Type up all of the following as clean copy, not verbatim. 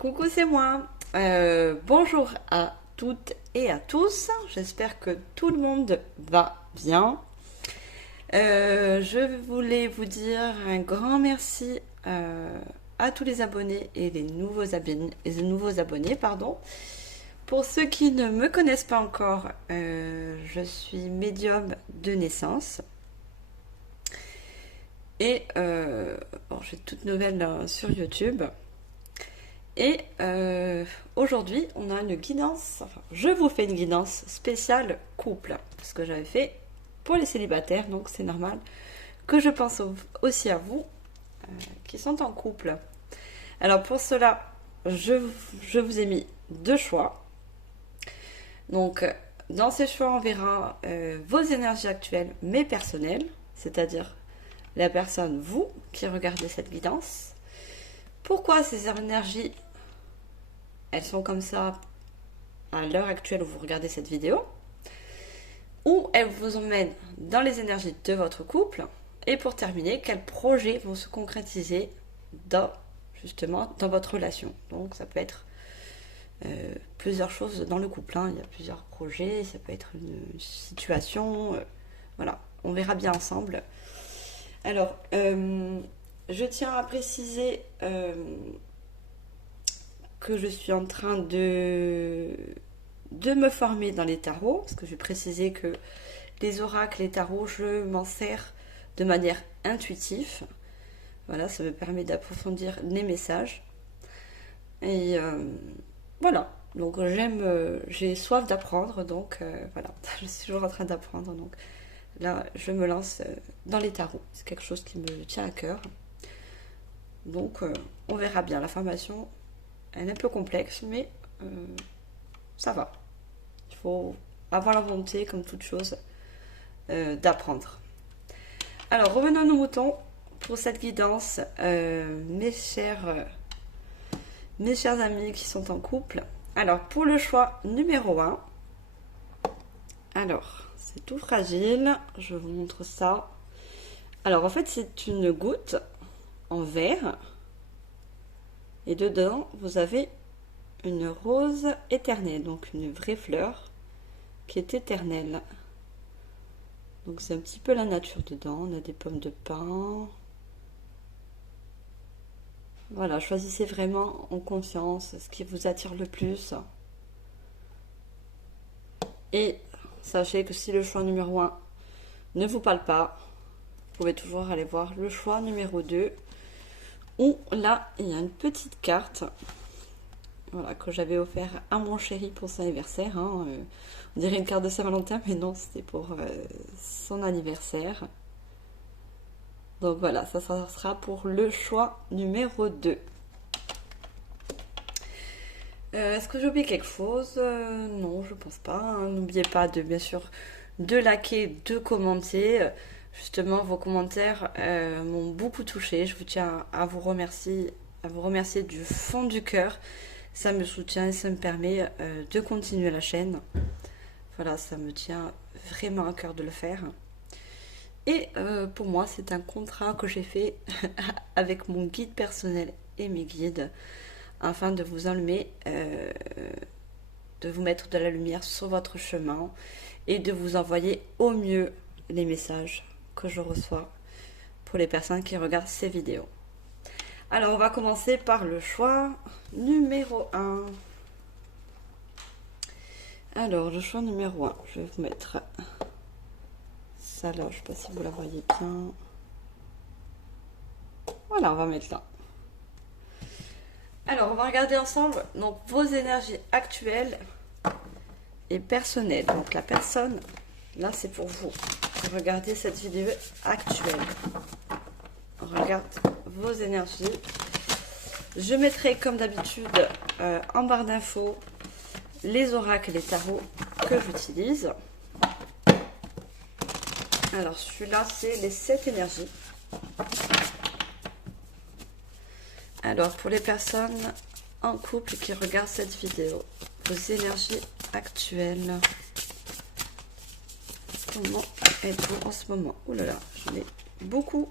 Coucou, c'est moi. Bonjour à toutes et à tous. J'espère que tout le monde va bien. Je voulais vous dire un grand merci à tous les abonnés et les nouveaux abonnés, pardon. Pour ceux qui ne me connaissent pas encore, je suis médium de naissance. Et bon, j'ai toute nouvelle sur YouTube. Et aujourd'hui, on a une guidance, enfin, je vous fais une guidance spéciale couple, parce que j'avais fait pour les célibataires, donc c'est normal que je pense aussi à vous qui sont en couple. Alors pour cela, je vous ai mis deux choix. Donc dans ces choix, on verra vos énergies actuelles, mais personnelles, c'est-à-dire la personne, vous, qui regardez cette guidance. Pourquoi ces énergies, elles sont comme ça à l'heure actuelle où vous regardez cette vidéo, où elles vous emmènent dans les énergies de votre couple, et pour terminer, quels projets vont se concrétiser justement dans votre relation. Donc ça peut être plusieurs choses dans le couple, hein. Il y a plusieurs projets, ça peut être une situation, voilà, on verra bien ensemble. Alors, je tiens à préciser que je suis en train de me former dans les tarots, parce que je vais préciser que les oracles, les tarots, je m'en sers de manière intuitive. Voilà, ça me permet d'approfondir les messages. Et voilà, donc j'ai soif d'apprendre, donc voilà, je suis toujours en train d'apprendre, donc là, je me lance dans les tarots. C'est quelque chose qui me tient à cœur. Donc, on verra bien. La formation, elle est un peu complexe, mais ça va. Il faut avoir la volonté, comme toute chose, d'apprendre. Alors, revenons à nos moutons pour cette guidance. Mes chers amis qui sont en couple. Alors, pour le choix numéro 1, alors, c'est tout fragile, je vous montre ça. Alors en fait c'est une goutte en verre et dedans vous avez une rose éternelle, donc une vraie fleur qui est éternelle. Donc c'est un petit peu la nature dedans, on a des pommes de pin. Voilà, choisissez vraiment en conscience ce qui vous attire le plus. Et sachez que si le choix numéro 1 ne vous parle pas, vous pouvez toujours aller voir le choix numéro 2, où là, il y a une petite carte, voilà, que j'avais offert à mon chéri pour son anniversaire. Hein. On dirait une carte de Saint-Valentin, mais non, c'était pour son anniversaire. Donc voilà, ça sera pour le choix numéro 2. Est-ce que j'ai oublié quelque chose? Non, je pense pas. Hein. N'oubliez pas de, bien sûr, de liker, de commenter. Justement, vos commentaires m'ont beaucoup touché. Je vous tiens à vous remercier du fond du cœur. Ça me soutient et ça me permet de continuer la chaîne. Voilà, ça me tient vraiment à cœur de le faire. Et pour moi, c'est un contrat que j'ai fait avec mon guide personnel et mes guides, afin de vous allumer, de vous mettre de la lumière sur votre chemin et de vous envoyer au mieux les messages que je reçois pour les personnes qui regardent ces vidéos. Alors on va commencer par le choix numéro 1. Alors le choix numéro 1, je vais vous mettre ça là, je ne sais pas si vous la voyez bien. Voilà, on va mettre là. Alors, on va regarder ensemble donc, vos énergies actuelles et personnelles. Donc, la personne, là, c'est pour vous. Regardez cette vidéo actuelle. On regarde vos énergies. Je mettrai, comme d'habitude, en barre d'infos, les oracles et les tarots que j'utilise. Alors, celui-là, c'est les 7 énergies. Alors, pour les personnes en couple qui regardent cette vidéo, vos énergies actuelles, comment êtes-vous en ce moment? Oh là là, j'en ai beaucoup.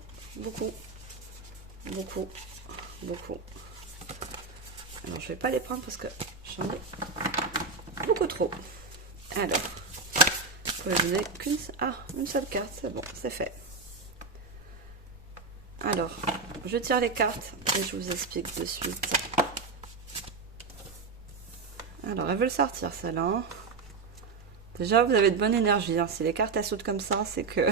Alors, je vais pas les prendre parce que j'en ai beaucoup trop. Alors, je n'ai une seule carte, c'est bon, c'est fait. Alors, je tire les cartes et je vous explique de suite. Alors, elles veulent sortir, celle-là. Hein. Déjà, vous avez de bonne énergie. Hein. Si les cartes elles sautent comme ça, c'est que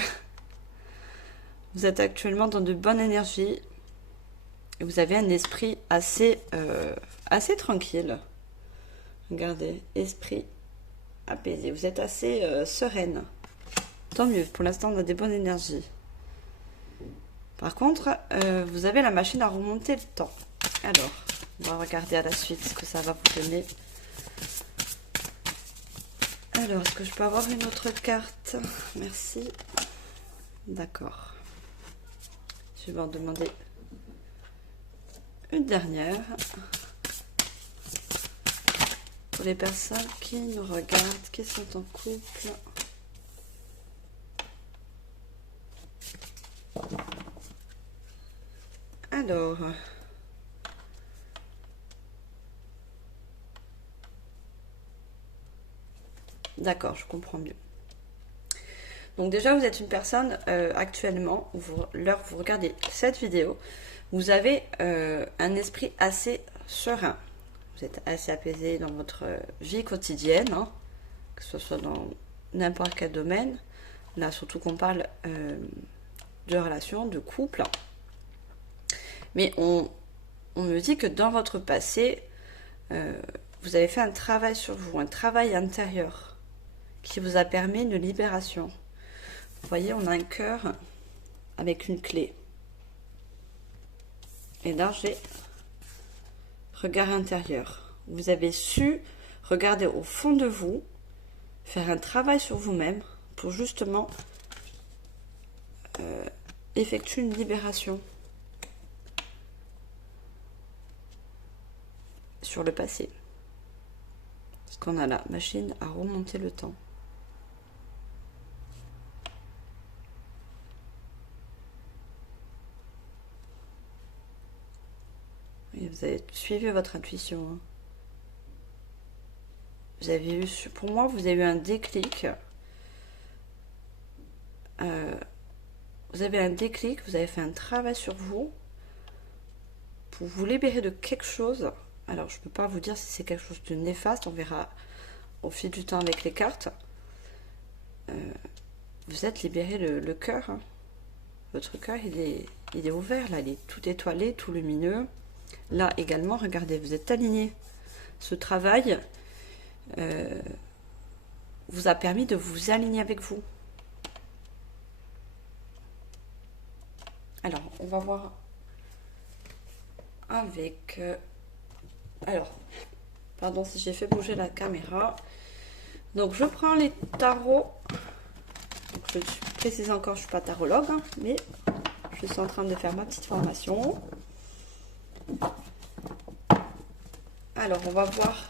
vous êtes actuellement dans de bonnes énergies. Et vous avez un esprit assez tranquille. Regardez, esprit apaisé. Vous êtes assez sereine. Tant mieux, pour l'instant, on a des bonnes énergies. Par contre, vous avez la machine à remonter le temps. Alors, on va regarder à la suite ce que ça va vous donner. Alors, est-ce que je peux avoir une autre carte? Merci. D'accord. Je vais en demander une dernière. Pour les personnes qui nous regardent, qui sont en couple. Alors... D'accord, je comprends mieux. Donc déjà, vous êtes une personne actuellement, vous regardez cette vidéo, vous avez un esprit assez serein. Vous êtes assez apaisé dans votre vie quotidienne, hein, que ce soit dans n'importe quel domaine. Là, surtout qu'on parle de relations, de couple. Mais on me dit que dans votre passé, vous avez fait un travail sur vous, un travail intérieur qui vous a permis une libération. Vous voyez, on a un cœur avec une clé. Et là, j'ai regard intérieur. Vous avez su regarder au fond de vous, faire un travail sur vous-même pour justement effectuer une libération sur le passé. Parce qu'on a la machine à remonter le temps. Et vous avez suivi votre intuition. Hein. Vous avez eu, pour moi, vous avez eu un déclic. Vous avez un déclic, vous avez fait un travail sur vous pour vous libérer de quelque chose. Alors, je ne peux pas vous dire si c'est quelque chose de néfaste, on verra au fil du temps avec les cartes. Vous êtes libéré le cœur. Hein. Votre cœur, il est ouvert, là, il est tout étoilé, tout lumineux. Là également, regardez, vous êtes aligné. Ce travail vous a permis de vous aligner avec vous. Alors, on va voir avec... alors, pardon si j'ai fait bouger la caméra. Donc, je prends les tarots. Donc, je précise encore, je ne suis pas tarologue, hein, mais je suis en train de faire ma petite formation. Alors, on va voir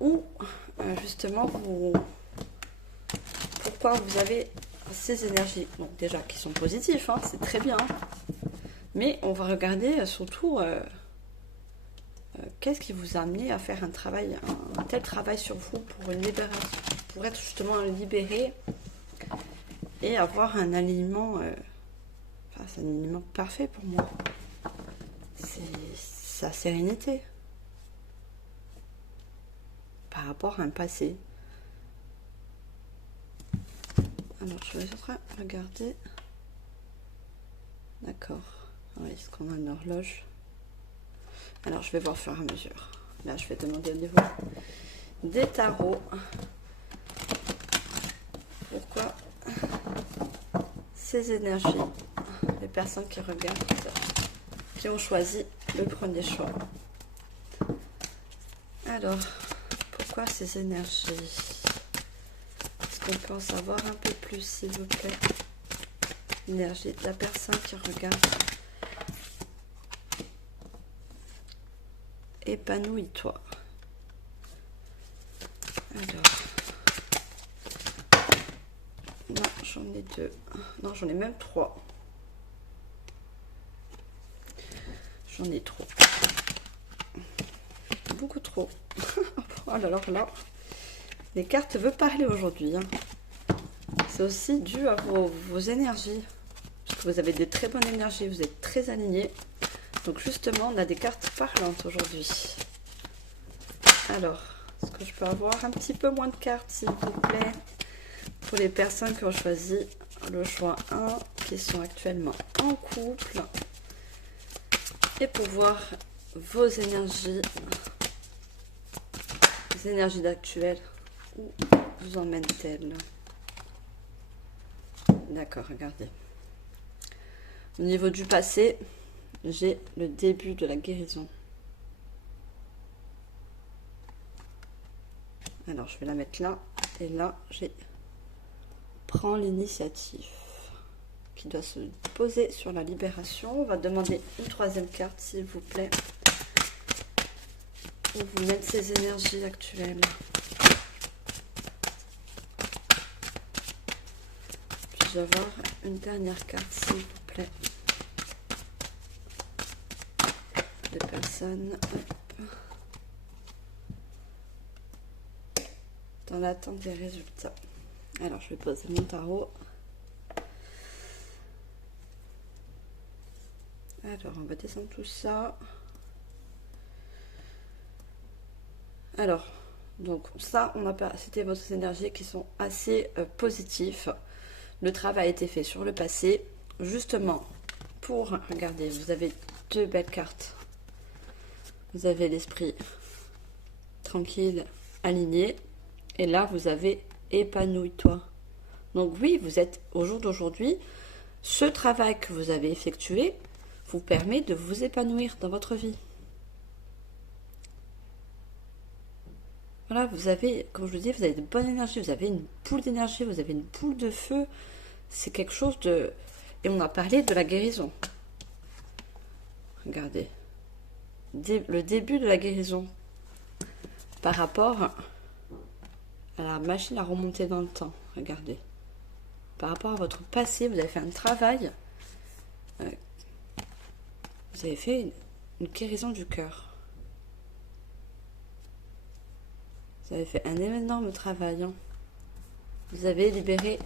où justement pourquoi vous avez ces énergies. Donc déjà qui sont positifs, hein, c'est très bien. Mais on va regarder surtout qu'est-ce qui vous a amené à faire un tel travail sur vous pour une libération, pour être justement libéré et avoir un alignement. C'est un alignement parfait pour moi. C'est sa sérénité par rapport à un passé. Alors, je vais regarder. D'accord. Oui, est-ce qu'on a une horloge? Alors, je vais voir au fur et à mesure. Là, je vais demander au niveau des tarots. Pourquoi ces énergies, les personnes qui regardent, qui ont choisi le premier choix. Alors, pourquoi ces énergies? Est-ce qu'on peut en savoir un peu plus, s'il vous plaît? L'énergie de la personne qui regarde. Épanouis-toi. Alors, non, j'en ai 2. Non, j'en ai même 3. J'en ai trop. Beaucoup trop. Alors là, les cartes veulent parler aujourd'hui. Hein. C'est aussi dû à vos énergies. Parce que vous avez de très bonnes énergies, vous êtes très alignés. Donc justement, on a des cartes parlantes aujourd'hui. Alors, est-ce que je peux avoir un petit peu moins de cartes, s'il vous plaît, pour les personnes qui ont choisi le choix 1, qui sont actuellement en couple, et pour voir vos énergies d'actuel, où vous emmène-t-elle? D'accord, regardez. Au niveau du passé, j'ai le début de la guérison. Alors, je vais la mettre là. Et là, j'ai prends l'initiative qui doit se poser sur la libération. On va demander une troisième carte, s'il vous plaît. Où vous mettez ces énergies actuelles. Puis-je avoir une dernière carte, s'il vous plaît. Des personnes dans l'attente des résultats. Alors, je vais poser mon tarot. Alors, on va descendre tout ça. Alors, donc ça, c'était vos énergies qui sont assez positifs. Le travail a été fait sur le passé. Justement, regardez, vous avez deux belles cartes. Vous avez l'esprit tranquille, aligné. Et là, vous avez épanoui-toi. Donc oui, vous êtes au jour d'aujourd'hui, ce travail que vous avez effectué vous permet de vous épanouir dans votre vie. Voilà, vous avez, comme je vous dis, vous avez de bonnes énergies, vous avez une boule d'énergie, vous avez une boule de feu. C'est quelque chose de... Et on a parlé de la guérison. Regardez. Le début de la guérison. Par rapport à la machine à remonter dans le temps. Regardez. Par rapport à votre passé, vous avez fait un travail. Vous avez fait une guérison du cœur. Vous avez fait un énorme travail. Hein. Vous avez libéré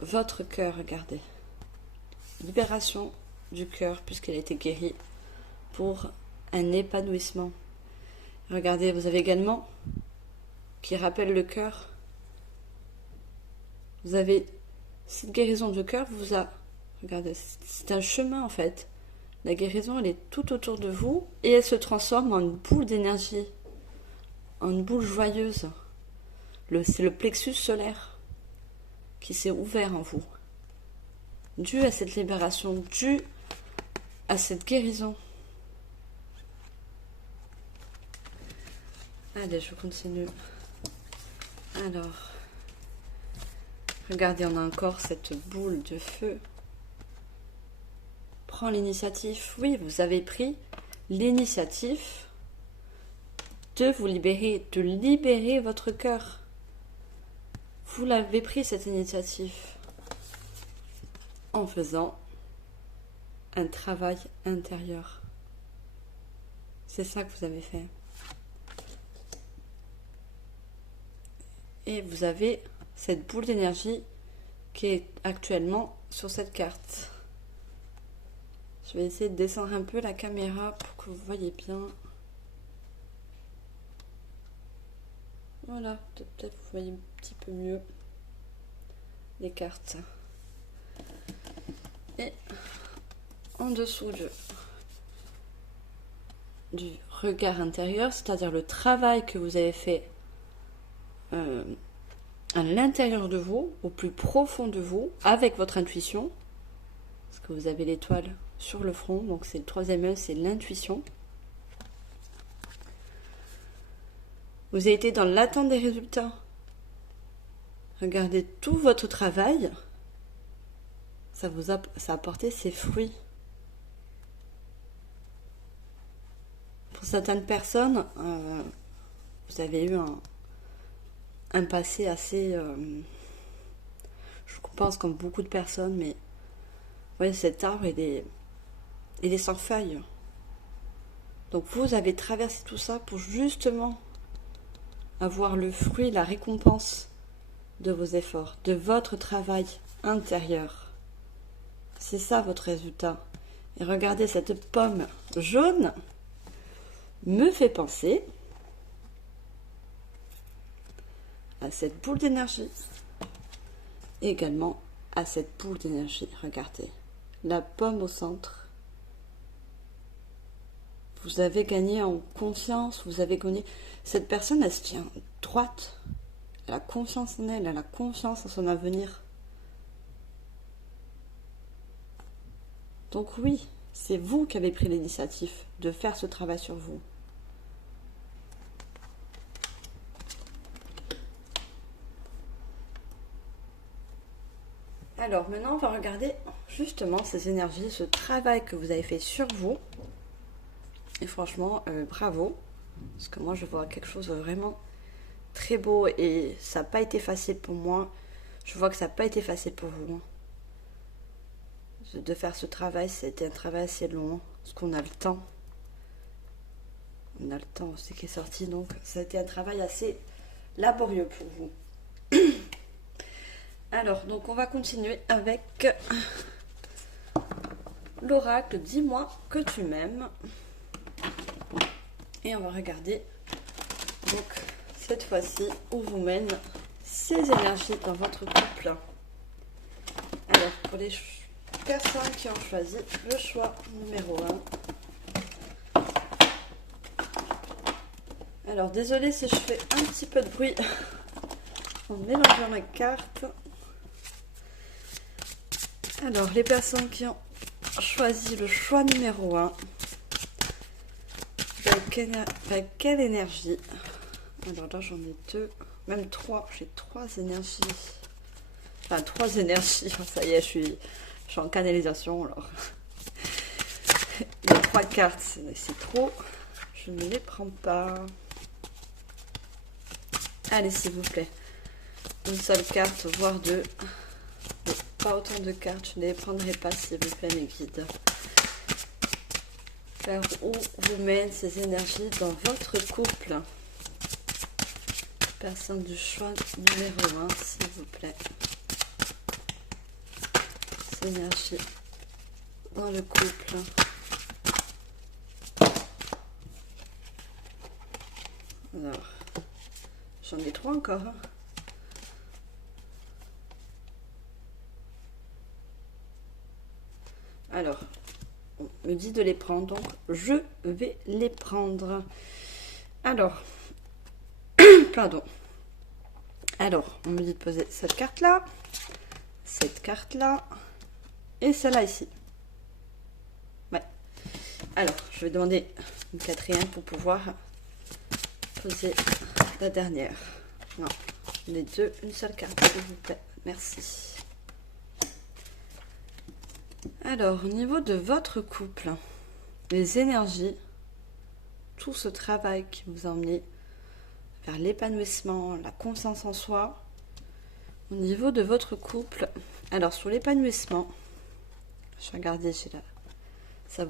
votre cœur, regardez. Libération du cœur, puisqu'elle a été guérie pour un épanouissement. Regardez, vous avez également, qui rappelle le cœur, vous avez cette guérison du cœur, regardez, c'est un chemin en fait. La guérison, elle est tout autour de vous et elle se transforme en une boule d'énergie, en une boule joyeuse. C'est le plexus solaire qui s'est ouvert en vous, dû à cette libération, dû à cette guérison. Allez, je continue. Alors, regardez, on a encore cette boule de feu. Prends l'initiative. Oui, vous avez pris l'initiative de vous libérer, de libérer votre cœur. Vous l'avez pris, cette initiative, en faisant un travail intérieur. C'est ça que vous avez fait. Et vous avez cette boule d'énergie qui est actuellement sur cette carte. Je vais essayer de descendre un peu la caméra pour que vous voyez bien. Voilà, peut-être vous voyez un petit peu mieux les cartes. Et en dessous du regard intérieur, c'est-à-dire le travail que vous avez fait à l'intérieur de vous, au plus profond de vous, avec votre intuition, parce que vous avez l'étoile sur le front, donc c'est le troisième œil, c'est l'intuition. Vous avez été dans l'attente des résultats. Regardez tout votre travail, ça a apporté ses fruits. Pour certaines personnes, vous avez eu un passé assez, je pense comme beaucoup de personnes, mais ouais, cet arbre il est sans feuilles. Donc vous avez traversé tout ça pour justement avoir le fruit, la récompense de vos efforts, de votre travail intérieur. C'est ça votre résultat. Et regardez, cette pomme jaune me fait penser à cette boule d'énergie. Et également à cette boule d'énergie. Regardez, la pomme au centre. Vous avez gagné en confiance, vous avez gagné. Cette personne, elle se tient droite. Elle a confiance en elle, elle a confiance en son avenir. Donc oui, c'est vous qui avez pris l'initiative de faire ce travail sur vous. Alors maintenant, on va regarder justement ces énergies, ce travail que vous avez fait sur vous. Et franchement, bravo. Parce que moi, je vois quelque chose de vraiment très beau et ça n'a pas été facile pour moi. Je vois que ça n'a pas été facile pour vous. De faire ce travail, c'était un travail assez long. Parce qu'on a le temps. On a le temps aussi qui est sorti. Donc, ça a été un travail assez laborieux pour vous. Alors, donc on va continuer avec l'oracle. Dis-moi que tu m'aimes. Et on va regarder donc cette fois-ci où vous mènent ces énergies dans votre couple. Alors, pour les personnes qui ont choisi le choix numéro 1. Alors, désolé si je fais un petit peu de bruit en mélangeant les cartes. Alors, les personnes qui ont choisi le choix numéro 1, avec quelle énergie? Alors là, j'en ai 2, même 3. J'ai 3 énergies. Enfin, 3 énergies. Ça y est, je suis en canalisation. Alors, les 3 cartes, c'est trop. Je ne les prends pas. Allez, s'il vous plaît. Une seule carte, voire 2. Pas autant de cartes, je ne les prendrai pas, s'il vous plaît, mes guides. Vers où vous mènent ces énergies dans votre couple? Personne du choix numéro 1, s'il vous plaît. Ces énergies dans le couple. Alors, j'en ai 3 encore. Hein. Alors, on me dit de les prendre, donc je vais les prendre. Alors, pardon. Alors, on me dit de poser cette carte-là, cette carte-là, et celle-là ici. Ouais. Alors, je vais demander une 4e pour pouvoir poser la dernière. Non, les 2, une seule carte, s'il vous plaît. Merci. Alors, au niveau de votre couple, les énergies, tout ce travail qui vous a emmené vers l'épanouissement, la confiance en soi, au niveau de votre couple, alors sur l'épanouissement, je vais regarder,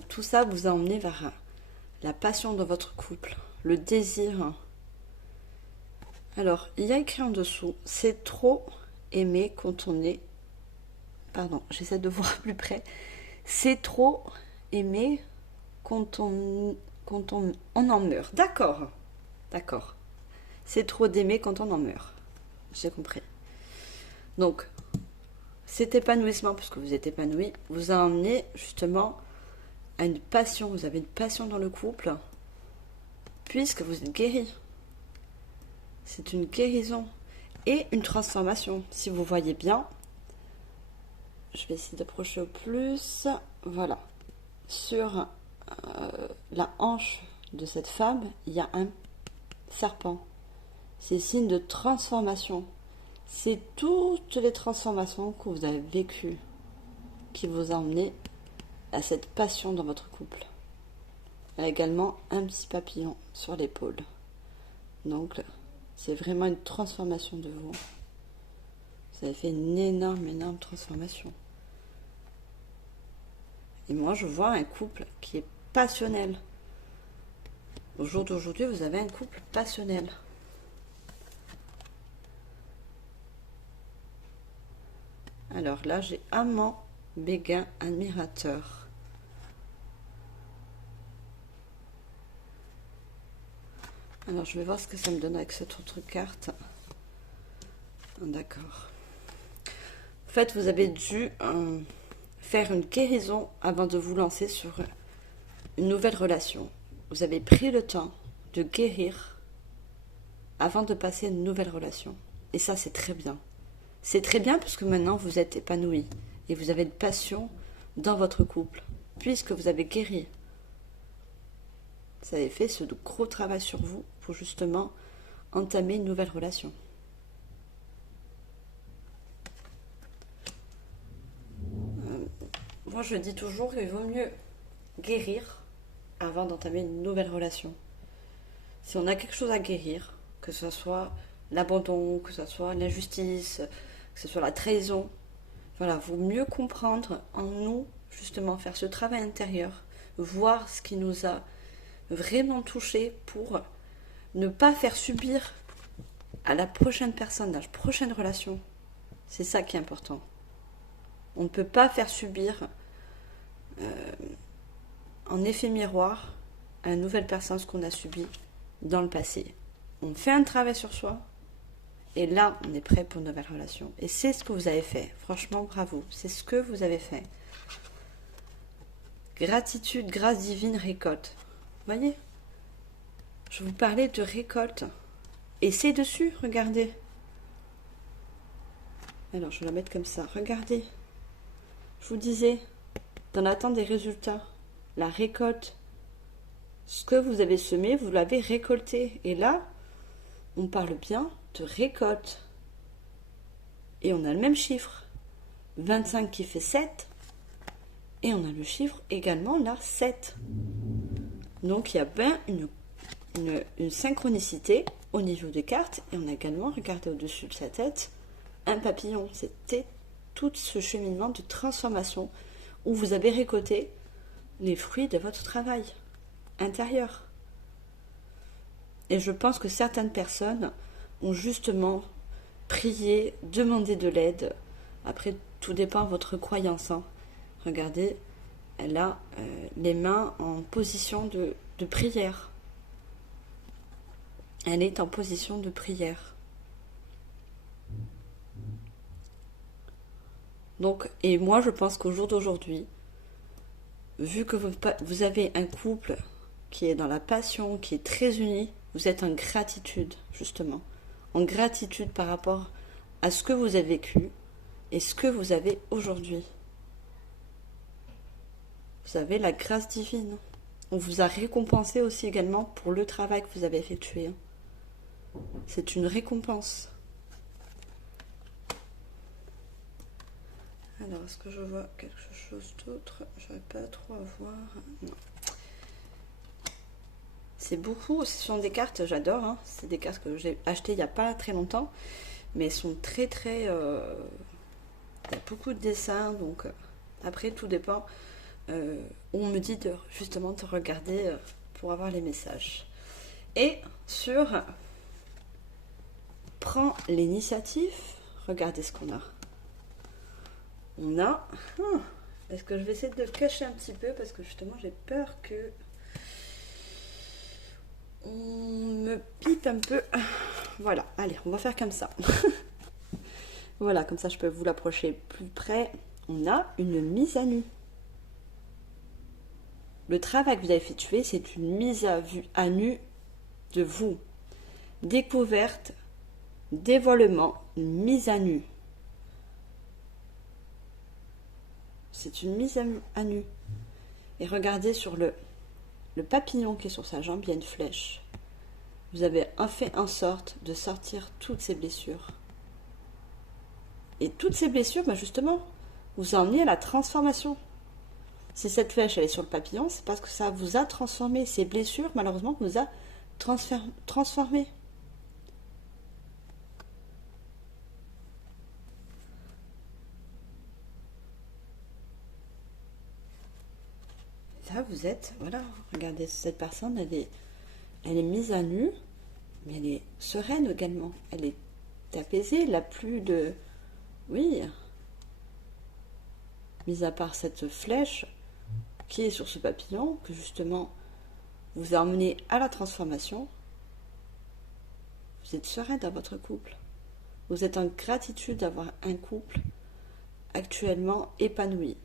tout ça vous a emmené vers la passion dans votre couple, le désir. Alors, il y a écrit en dessous, c'est trop aimer quand on est... Pardon, j'essaie de voir plus près. C'est trop aimer quand on en meurt. D'accord, d'accord. C'est trop d'aimer quand on en meurt. J'ai compris. Donc, cet épanouissement, puisque vous êtes épanoui, vous a emmené justement à une passion. Vous avez une passion dans le couple, puisque vous êtes guéri. C'est une guérison et une transformation. Si vous voyez bien, je vais essayer d'approcher au plus. Voilà. Sur la hanche de cette femme, il y a un serpent. C'est signe de transformation. C'est toutes les transformations que vous avez vécues qui vous ont emmené à cette passion dans votre couple. Il y a également un petit papillon sur l'épaule. Donc, c'est vraiment une transformation de vous. Vous avez fait une énorme transformation. Et moi, je vois un couple qui est passionnel. Au jour d'aujourd'hui, vous avez un couple passionnel. Alors là, j'ai amant, béguin, admirateur. Alors, je vais voir ce que ça me donne avec cette autre carte. D'accord. En fait, vous avez dû faire une guérison avant de vous lancer sur une nouvelle relation. Vous avez pris le temps de guérir avant de passer à une nouvelle relation. Et ça, c'est très bien. C'est très bien parce que maintenant, vous êtes épanoui et vous avez une passion dans votre couple, puisque vous avez guéri. Vous avez fait ce gros travail sur vous pour justement entamer une nouvelle relation. Moi, je dis toujours qu'il vaut mieux guérir avant d'entamer une nouvelle relation. Si on a quelque chose à guérir, que ce soit l'abandon, que ce soit l'injustice, que ce soit la trahison, voilà, vaut mieux comprendre en nous, justement, faire ce travail intérieur, voir ce qui nous a vraiment touché pour ne pas faire subir à la prochaine personne, à la prochaine relation. C'est ça qui est important. On ne peut pas faire subir en effet miroir à la nouvelle personne ce qu'on a subi dans le passé. On fait un travail sur soi et là, on est prêt pour une nouvelle relation. Et c'est ce que vous avez fait. Franchement, bravo. C'est ce que vous avez fait. Gratitude, grâce divine, récolte. Vous voyez? Je vous parlais de récolte. Et c'est dessus, regardez. Alors, je vais la mettre comme ça. Regardez. Je vous disais, dans l'attente des résultats, la récolte. Ce que vous avez semé, vous l'avez récolté. Et là, on parle bien de récolte. Et on a le même chiffre. 25 qui fait 7. Et on a le chiffre également là, 7. Donc il y a bien une synchronicité au niveau des cartes. Et on a également, regardé au-dessus de sa tête, un papillon. C'était tout ce cheminement de transformation où vous avez récolté les fruits de votre travail intérieur. Et je pense que certaines personnes ont justement prié, demandé de l'aide. Après, tout dépend de votre croyance. Hein. Regardez, elle a les mains en position de prière. Elle est en position de prière. Donc, et moi, je pense qu'au jour d'aujourd'hui, vu que vous avez un couple qui est dans la passion, qui est très uni, vous êtes en gratitude, justement. En gratitude par rapport à ce que vous avez vécu et ce que vous avez aujourd'hui. Vous avez la grâce divine. On vous a récompensé aussi également pour le travail que vous avez effectué. C'est une récompense. Alors, est-ce que je vois quelque chose d'autre? Je n'arrive pas trop à voir. Non. C'est beaucoup, ce sont des cartes, j'adore. Hein. C'est des cartes que j'ai achetées il n'y a pas très longtemps. Mais elles sont très très... il y a beaucoup de dessins, donc après tout dépend. On me dit justement de regarder pour avoir les messages. Et sur prends l'initiative, regardez ce qu'on a. On a... est-ce que je vais essayer de le cacher un petit peu parce que justement j'ai peur que on me pipe un peu. Voilà, allez, on va faire comme ça. Voilà, comme ça je peux vous l'approcher plus près. On a une mise à nu. Le travail que vous avez effectué, c'est une mise à nu de vous. Découverte, dévoilement, une mise à nu. C'est une mise à nu. Et regardez sur le papillon qui est sur sa jambe, il y a une flèche. Vous avez fait en sorte de sortir toutes ces blessures. Et toutes ces blessures, justement, vous emmenez à la transformation. Si cette flèche elle est sur le papillon, c'est parce que ça vous a transformé. Ces blessures, malheureusement, vous a transformé. là, vous êtes, voilà, regardez, cette personne, elle est mise à nu, mais elle est sereine également. Elle est apaisée, elle n'a plus de... Oui, mis à part cette flèche qui est sur ce papillon, que justement vous a emmené à la transformation, vous êtes serein dans votre couple. Vous êtes en gratitude d'avoir un couple actuellement épanoui.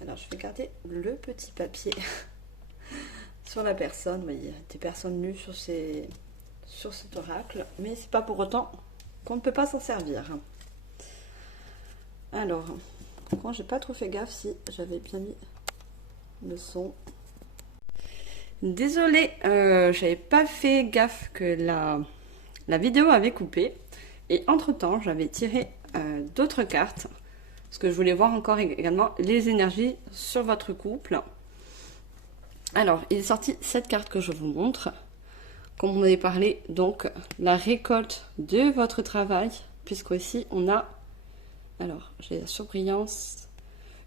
Alors, je vais garder le petit papier sur la personne. Oui, il y a des personnes nues sur cet oracle, mais c'est pas pour autant qu'on ne peut pas s'en servir. Alors, quand j'ai pas trop fait gaffe si j'avais bien mis le son. Désolée, j'avais pas fait gaffe que la vidéo avait coupé. Et entre-temps, j'avais tiré d'autres cartes. Parce que je voulais voir encore également les énergies sur votre couple. Alors, il est sorti cette carte que je vous montre. Comme on avait parlé, donc, la récolte de votre travail. Puisqu'ici, on a, alors, j'ai la surbrillance,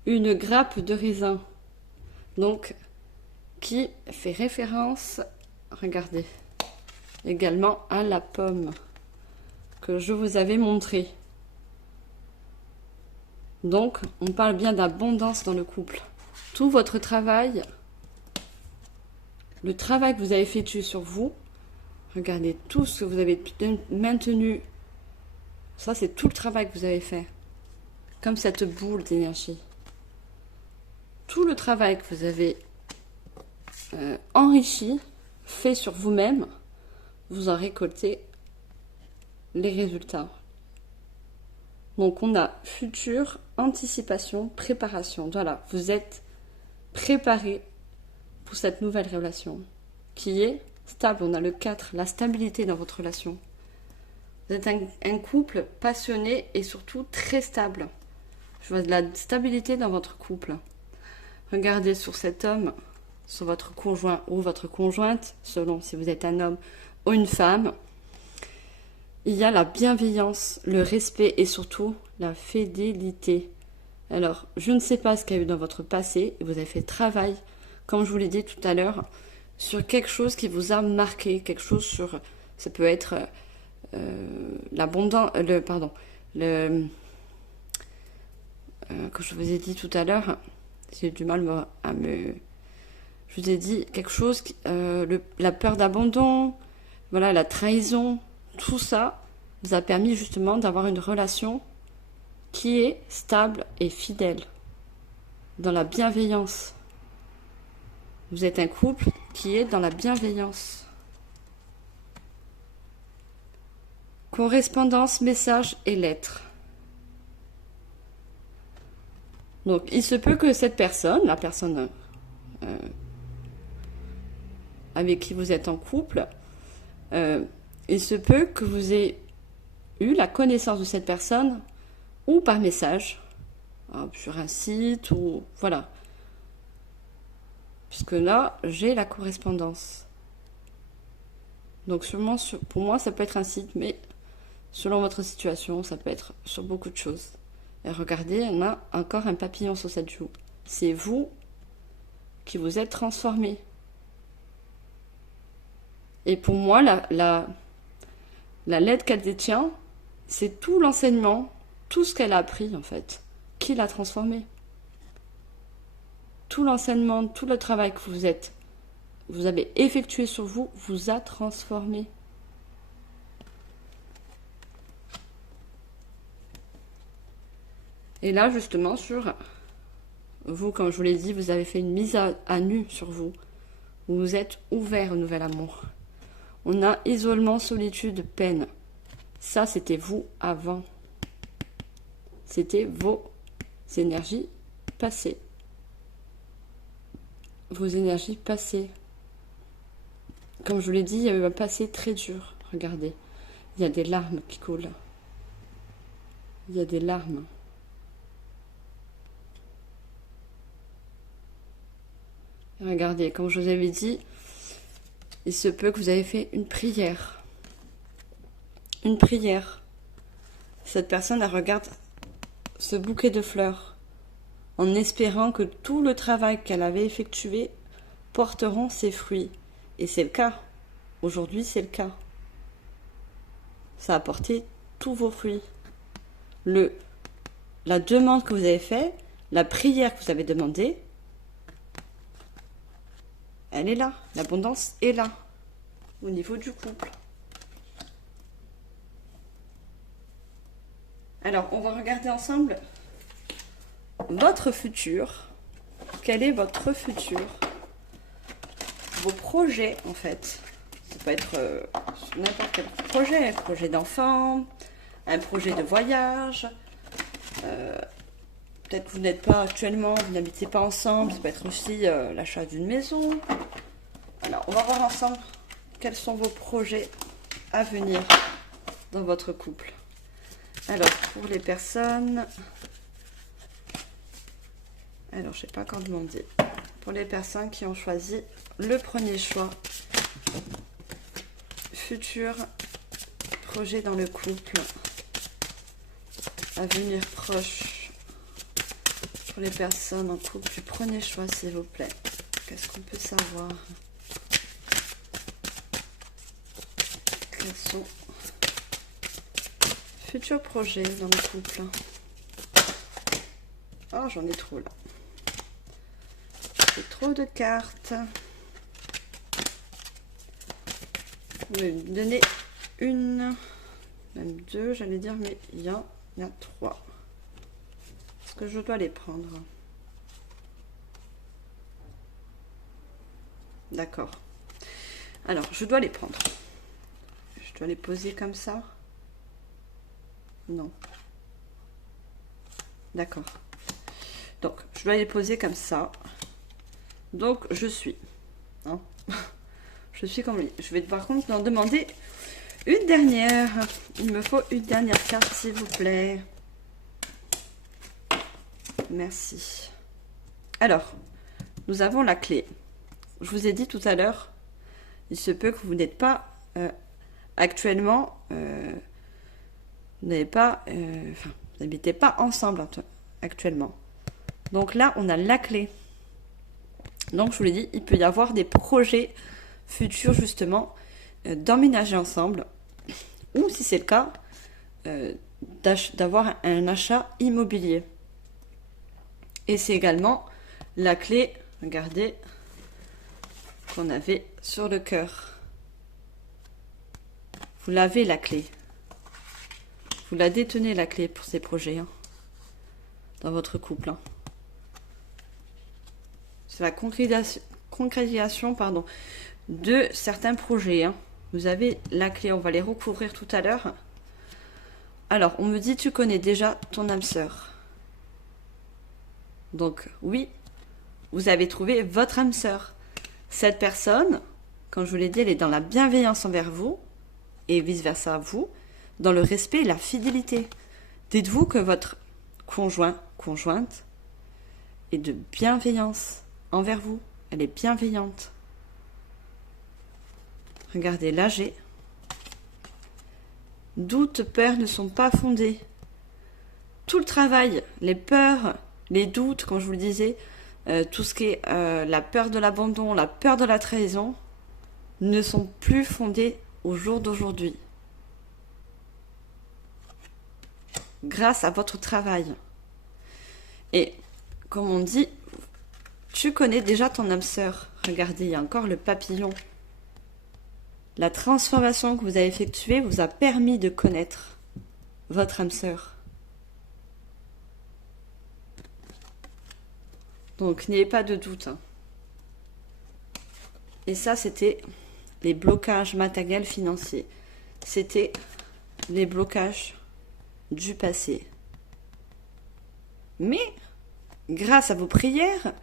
une grappe de raisin. Donc, qui fait référence, regardez, également à la pomme que je vous avais montré. Donc, on parle bien d'abondance dans le couple. Tout votre travail, le travail que vous avez effectué sur vous, regardez tout ce que vous avez maintenu. Ça, c'est tout le travail que vous avez fait. Comme cette boule d'énergie. Tout le travail que vous avez enrichi, fait sur vous-même, vous en récoltez les résultats. Donc, on a futur, anticipation, préparation. Voilà, vous êtes préparé pour cette nouvelle relation qui est stable. On a le 4, la stabilité dans votre relation. Vous êtes un couple passionné et surtout très stable. Je vois de la stabilité dans votre couple. Regardez sur cet homme, sur votre conjoint ou votre conjointe, selon si vous êtes un homme ou une femme. Il y a la bienveillance, le respect et surtout la fidélité. Alors, je ne sais pas ce qu'il y a eu dans votre passé. Vous avez fait travail, comme je vous l'ai dit tout à l'heure, sur quelque chose qui vous a marqué, quelque chose sur... Ça peut être l'abondance... que je vous ai dit tout à l'heure, j'ai du mal à me... Je vous ai dit quelque chose, la peur d'abandon, voilà, la trahison... Tout ça vous a permis justement d'avoir une relation qui est stable et fidèle, dans la bienveillance. Vous êtes un couple qui est dans la bienveillance. Correspondance, message et lettres. Donc, il se peut que cette personne, la personne avec qui vous êtes en couple, il se peut que vous ayez eu la connaissance de cette personne ou par message, sur un site ou voilà. Puisque là, j'ai la correspondance. Donc sûrement, pour moi, ça peut être un site, mais selon votre situation, ça peut être sur beaucoup de choses. Et regardez, on a encore un papillon sur cette joue. C'est vous qui vous êtes transformé. Et pour moi, la lettre qu'elle détient, c'est tout l'enseignement, tout ce qu'elle a appris en fait, qui l'a transformée. Tout l'enseignement, tout le travail que vous avez effectué sur vous, vous a transformé. Et là, justement, sur vous, comme je vous l'ai dit, vous avez fait une mise à nu sur vous. Vous êtes ouvert au nouvel amour. On a isolement, solitude, peine. Ça, c'était vous avant. C'était vos énergies passées. Vos énergies passées. Comme je vous l'ai dit, il y a eu un passé très dur. Regardez, il y a des larmes qui coulent. Il y a des larmes. Regardez, comme je vous avais dit, il se peut que vous avez fait une prière. Une prière. Cette personne, elle regarde ce bouquet de fleurs. en espérant que tout le travail qu'elle avait effectué porteront ses fruits. Et c'est le cas. Aujourd'hui, c'est le cas. Ça a porté tous vos fruits. La demande que vous avez faite, la prière que vous avez demandée, elle est là. L'abondance est là, au niveau du couple. Alors, on va regarder ensemble votre futur. Quel est votre futur? Vos projets, en fait. Ça peut être n'importe quel projet. Un projet d'enfant, un projet de voyage. Peut-être que vous n'êtes pas actuellement, vous n'habitez pas ensemble. Ça peut être aussi l'achat d'une maison. Alors, on va voir ensemble quels sont vos projets à venir dans votre couple. Alors, pour les personnes... Alors, je n'ai pas encore demandé. Pour les personnes qui ont choisi le premier choix, futur projet dans le couple, avenir proche. Pour les personnes en couple, du premier choix, s'il vous plaît. Qu'est-ce qu'on peut savoir? Quels sont futurs projets dans le couple? Oh, j'en ai trop là. J'ai trop de cartes. Vous pouvez me donner une, même deux, j'allais dire, mais il y a trois. Est-ce que je dois les prendre? D'accord. Alors, je dois les prendre. Je dois les poser comme ça? Non. D'accord. Donc, je dois les poser comme ça. Donc, je suis. Hein, je suis comme lui. Je vais par contre en demander une dernière. Il me faut une dernière carte, s'il vous plaît. Merci. Alors, nous avons la clé. Je vous ai dit tout à l'heure, il se peut que vous n'êtes pas actuellement, vous n'avez pas, vous n'habitez pas ensemble actuellement. Donc là, on a la clé. Donc, je vous l'ai dit, il peut y avoir des projets futurs, justement, d'emménager ensemble. Ou, si c'est le cas, d'avoir un achat immobilier. Et c'est également la clé, regardez, qu'on avait sur le cœur. Vous l'avez, la clé. Vous la détenez, la clé, pour ces projets, hein, dans votre couple. Hein. C'est la concrétisation de certains projets. Hein. Vous avez la clé, on va les recouvrir tout à l'heure. Alors, on me dit, tu connais déjà ton âme sœur. Donc, oui, vous avez trouvé votre âme sœur. Cette personne, comme je vous l'ai dit, elle est dans la bienveillance envers vous, et vice-versa vous, dans le respect et la fidélité. Dites-vous que votre conjointe, est de bienveillance envers vous. Elle est bienveillante. Regardez, là j'ai doutes, peurs ne sont pas fondés. Tout le travail, les peurs, les doutes, comme je vous le disais, tout ce qui est la peur de l'abandon, la peur de la trahison, ne sont plus fondés au jour d'aujourd'hui. Grâce à votre travail. Et comme on dit, tu connais déjà ton âme sœur. Regardez, il y a encore le papillon. La transformation que vous avez effectuée vous a permis de connaître votre âme sœur. Donc, n'ayez pas de doute. Hein. Et ça, c'était les blocages matériels financiers. C'était les blocages du passé. Mais, grâce à vos prières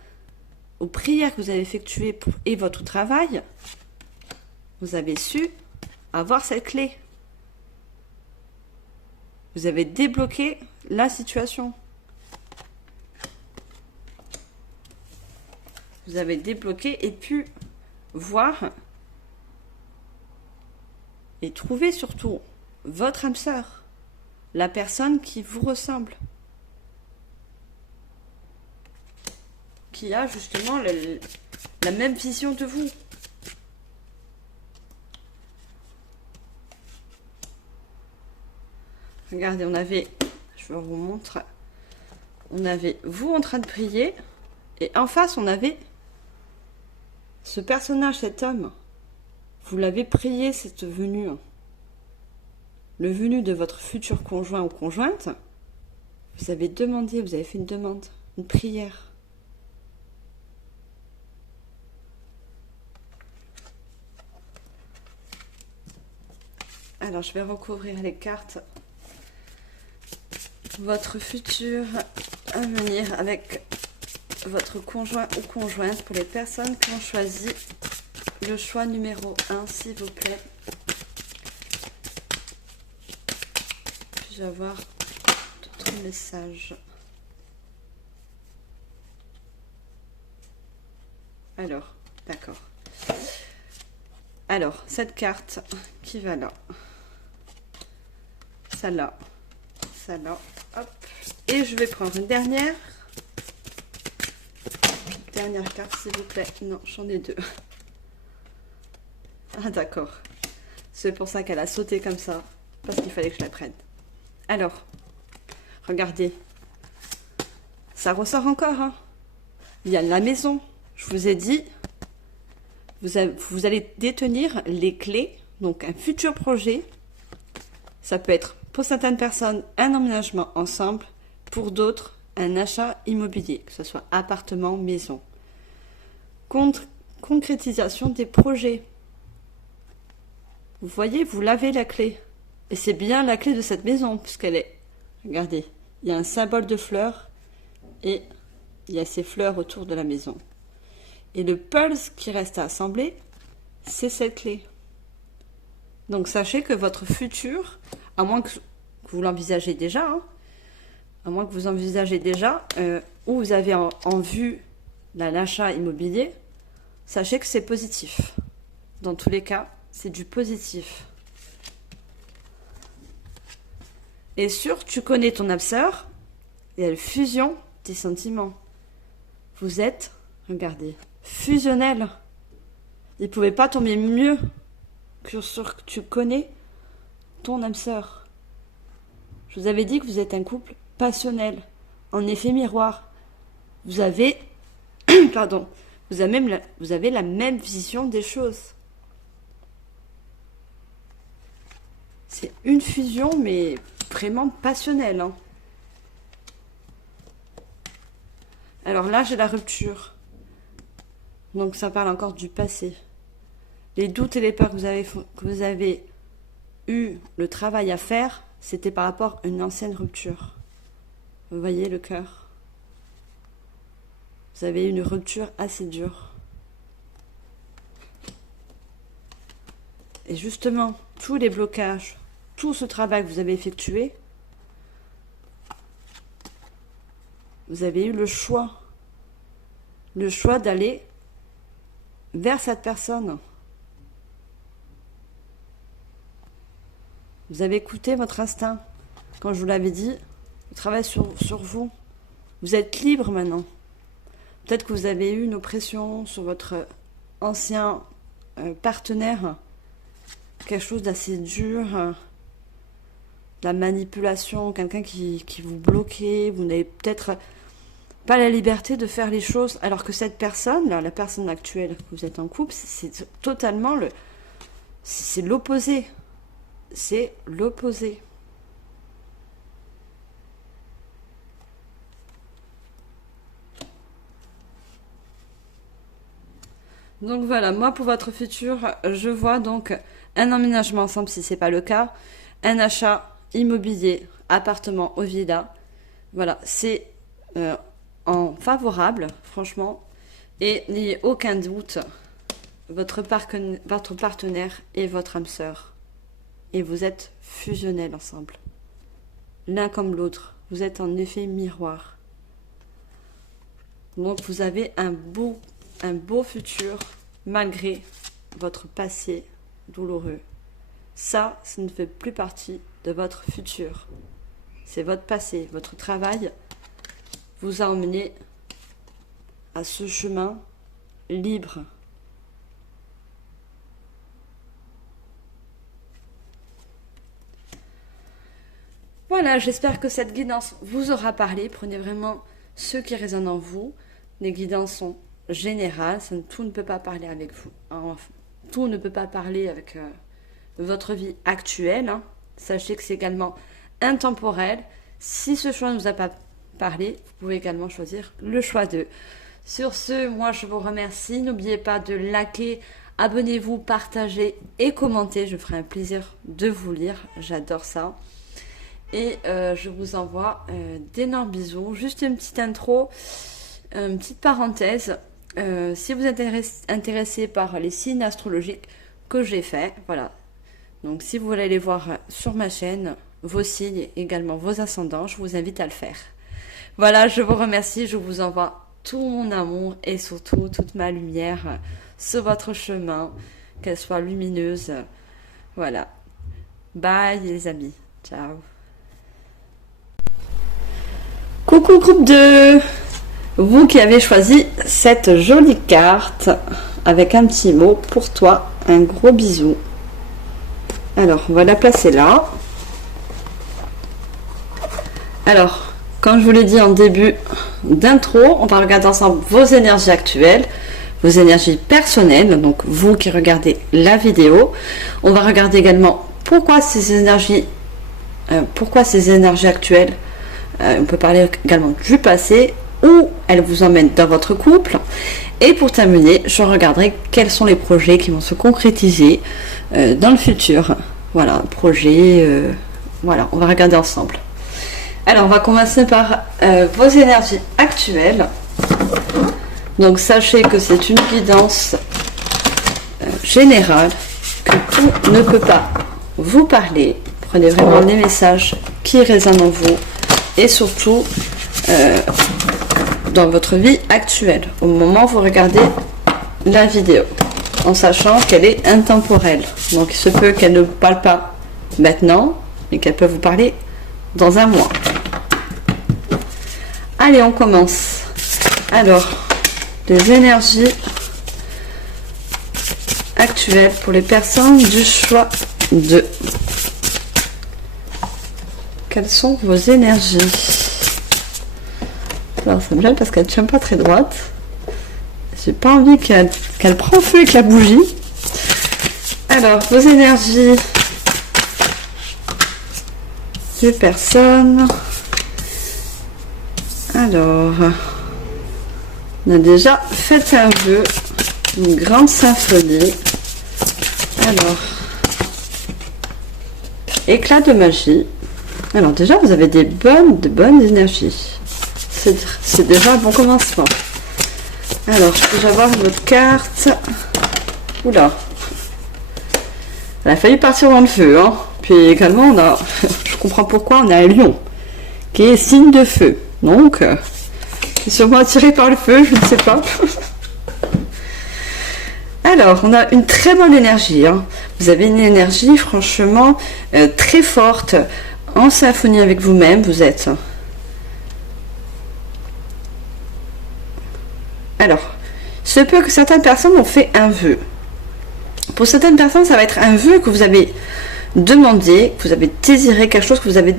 que vous avez effectuées et votre travail, vous avez su avoir cette clé. Vous avez débloqué la situation. Vous avez débloqué et pu voir et trouver surtout votre âme sœur, la personne qui vous ressemble. qui a justement la même vision de vous. Regardez, on avait, je vous montre, on avait vous en train de prier, et en face, on avait ce personnage, cet homme. Vous l'avez prié, cette venue. Le venu de votre futur conjoint ou conjointe, vous avez demandé, vous avez fait une demande, une prière. Alors, je vais recouvrir les cartes. Votre futur à venir avec votre conjoint ou conjointe pour les personnes qui ont choisi le choix numéro 1, s'il vous plaît. Puis-je avoir d'autres messages? Alors, d'accord. Alors, cette carte qui va là. Celle-là. Celle-là. Hop. Et je vais prendre une dernière. Dernière carte, s'il vous plaît. Non, j'en ai deux. Ah, d'accord. C'est pour ça qu'elle a sauté comme ça. Parce qu'il fallait que je la prenne. Alors, regardez. Ça ressort encore. Hein. Il y a la maison. Je vous ai dit, vous allez détenir les clés. Donc, un futur projet. Ça peut être, pour certaines personnes, un emménagement ensemble. Pour d'autres, un achat immobilier. Que ce soit appartement, maison. Concrétisation des projets. Vous voyez, vous l'avez la clé. Et c'est bien la clé de cette maison, puisqu'elle est... Regardez, il y a un symbole de fleurs et il y a ces fleurs autour de la maison. Et le pulse qui reste à assembler, c'est cette clé. Donc sachez que votre futur, à moins que vous l'envisagez déjà, hein, à moins que vous envisagez déjà, ou vous avez en vue l'achat immobilier, sachez que c'est positif. Dans tous les cas, c'est du positif. Et sûr, tu connais ton âme sœur, il y a la fusion des sentiments. Vous êtes, regardez, fusionnel. Il ne pouvait pas tomber mieux que sur que tu connais ton âme sœur. Je vous avais dit que vous êtes un couple passionnel, en effet miroir. Vous avez, pardon, vous avez la même vision des choses. C'est une fusion, mais vraiment passionnelle. Hein. Alors là, j'ai la rupture. Donc ça parle encore du passé. Les doutes et les peurs que vous avez eu le travail à faire, c'était par rapport à une ancienne rupture. Vous voyez le cœur? Vous avez eu une rupture assez dure. Et justement, tous les blocages, tout ce travail que vous avez effectué, vous avez eu le choix d'aller vers cette personne. Vous avez écouté votre instinct. Quand je vous l'avais dit, vous travaillez sur vous. Vous êtes libre maintenant. Peut-être que vous avez eu une oppression sur votre ancien partenaire. Quelque chose d'assez dur. La manipulation, quelqu'un qui vous bloquait. Vous n'avez peut-être pas la liberté de faire les choses. Alors que cette personne, là, la personne actuelle que vous êtes en couple, c'est totalement c'est l'opposé. C'est l'opposé. Donc voilà, moi pour votre futur, je vois donc un emménagement ensemble si ce n'est pas le cas, un achat immobilier, appartement ou villa. Voilà, c'est en favorable, franchement, et n'ayez aucun doute, votre partenaire est votre âme sœur. Et vous êtes fusionnels ensemble. L'un comme l'autre. Vous êtes en effet miroir. Donc vous avez un beau futur malgré votre passé douloureux. Ça ne fait plus partie de votre futur. C'est votre passé. Votre travail vous a emmené à ce chemin libre. Voilà, j'espère que cette guidance vous aura parlé. Prenez vraiment ce qui résonne en vous. Les guidances sont générales, tout ne peut pas parler avec vous. Enfin, tout ne peut pas parler avec votre vie actuelle. Hein. Sachez que c'est également intemporel. Si ce choix ne vous a pas parlé, vous pouvez également choisir le choix 2. Sur ce, moi je vous remercie. N'oubliez pas de liker, abonnez-vous, partagez et commentez. Je ferai un plaisir de vous lire. J'adore ça. Et je vous envoie d'énormes bisous. Juste une petite intro, une petite parenthèse. Si vous êtes intéressé par les signes astrologiques que j'ai fait, voilà. Donc si vous voulez aller voir sur ma chaîne vos signes et également vos ascendants, je vous invite à le faire. Voilà, je vous remercie. Je vous envoie tout mon amour et surtout toute ma lumière sur votre chemin, qu'elle soit lumineuse. Voilà. Bye les amis. Ciao. Coucou groupe 2, vous qui avez choisi cette jolie carte avec un petit mot pour toi, un gros bisou. Alors, on va la placer là. Alors, comme je vous l'ai dit en début d'intro, on va regarder ensemble vos énergies actuelles, vos énergies personnelles, donc vous qui regardez la vidéo. On va regarder également pourquoi ces énergies actuelles. On peut parler également du passé, où elles vous emmènent dans votre couple. Et pour terminer, je regarderai quels sont les projets qui vont se concrétiser dans le futur. Voilà, projet, voilà, on va regarder ensemble. Alors, on va commencer par vos énergies actuelles. Donc, sachez que c'est une guidance générale, que tout ne peut pas vous parler. Prenez vraiment les messages qui résonnent en vous. Et surtout dans votre vie actuelle, au moment où vous regardez la vidéo, en sachant qu'elle est intemporelle. Donc il se peut qu'elle ne vous parle pas maintenant, mais qu'elle peut vous parler dans un mois. Allez, on commence. Alors, les énergies actuelles pour les personnes du choix 2. Quelles sont vos énergies? Alors ça me gêne parce qu'elle ne tient pas très droite. J'ai pas envie qu'elle prenne feu avec la bougie. Alors, vos énergies des personnes. Alors, on a déjà fait un vœu, une grande symphonie. Alors, éclat de magie. Alors déjà, vous avez de bonnes énergies. C'est déjà un bon commencement. Alors, je peux déjà voir votre carte. Oula. Elle a failli partir dans le feu. Hein. Puis également, je comprends pourquoi on a un lion, qui est signe de feu. Donc, qui est sûrement attiré par le feu, je ne sais pas. Alors, on a une très bonne énergie. Hein. Vous avez une énergie, franchement, très forte. En symphonie avec vous-même, vous êtes. Alors, il se peut que certaines personnes ont fait un vœu. Pour certaines personnes, ça va être un vœu que vous avez demandé, que vous avez désiré, quelque chose que vous avez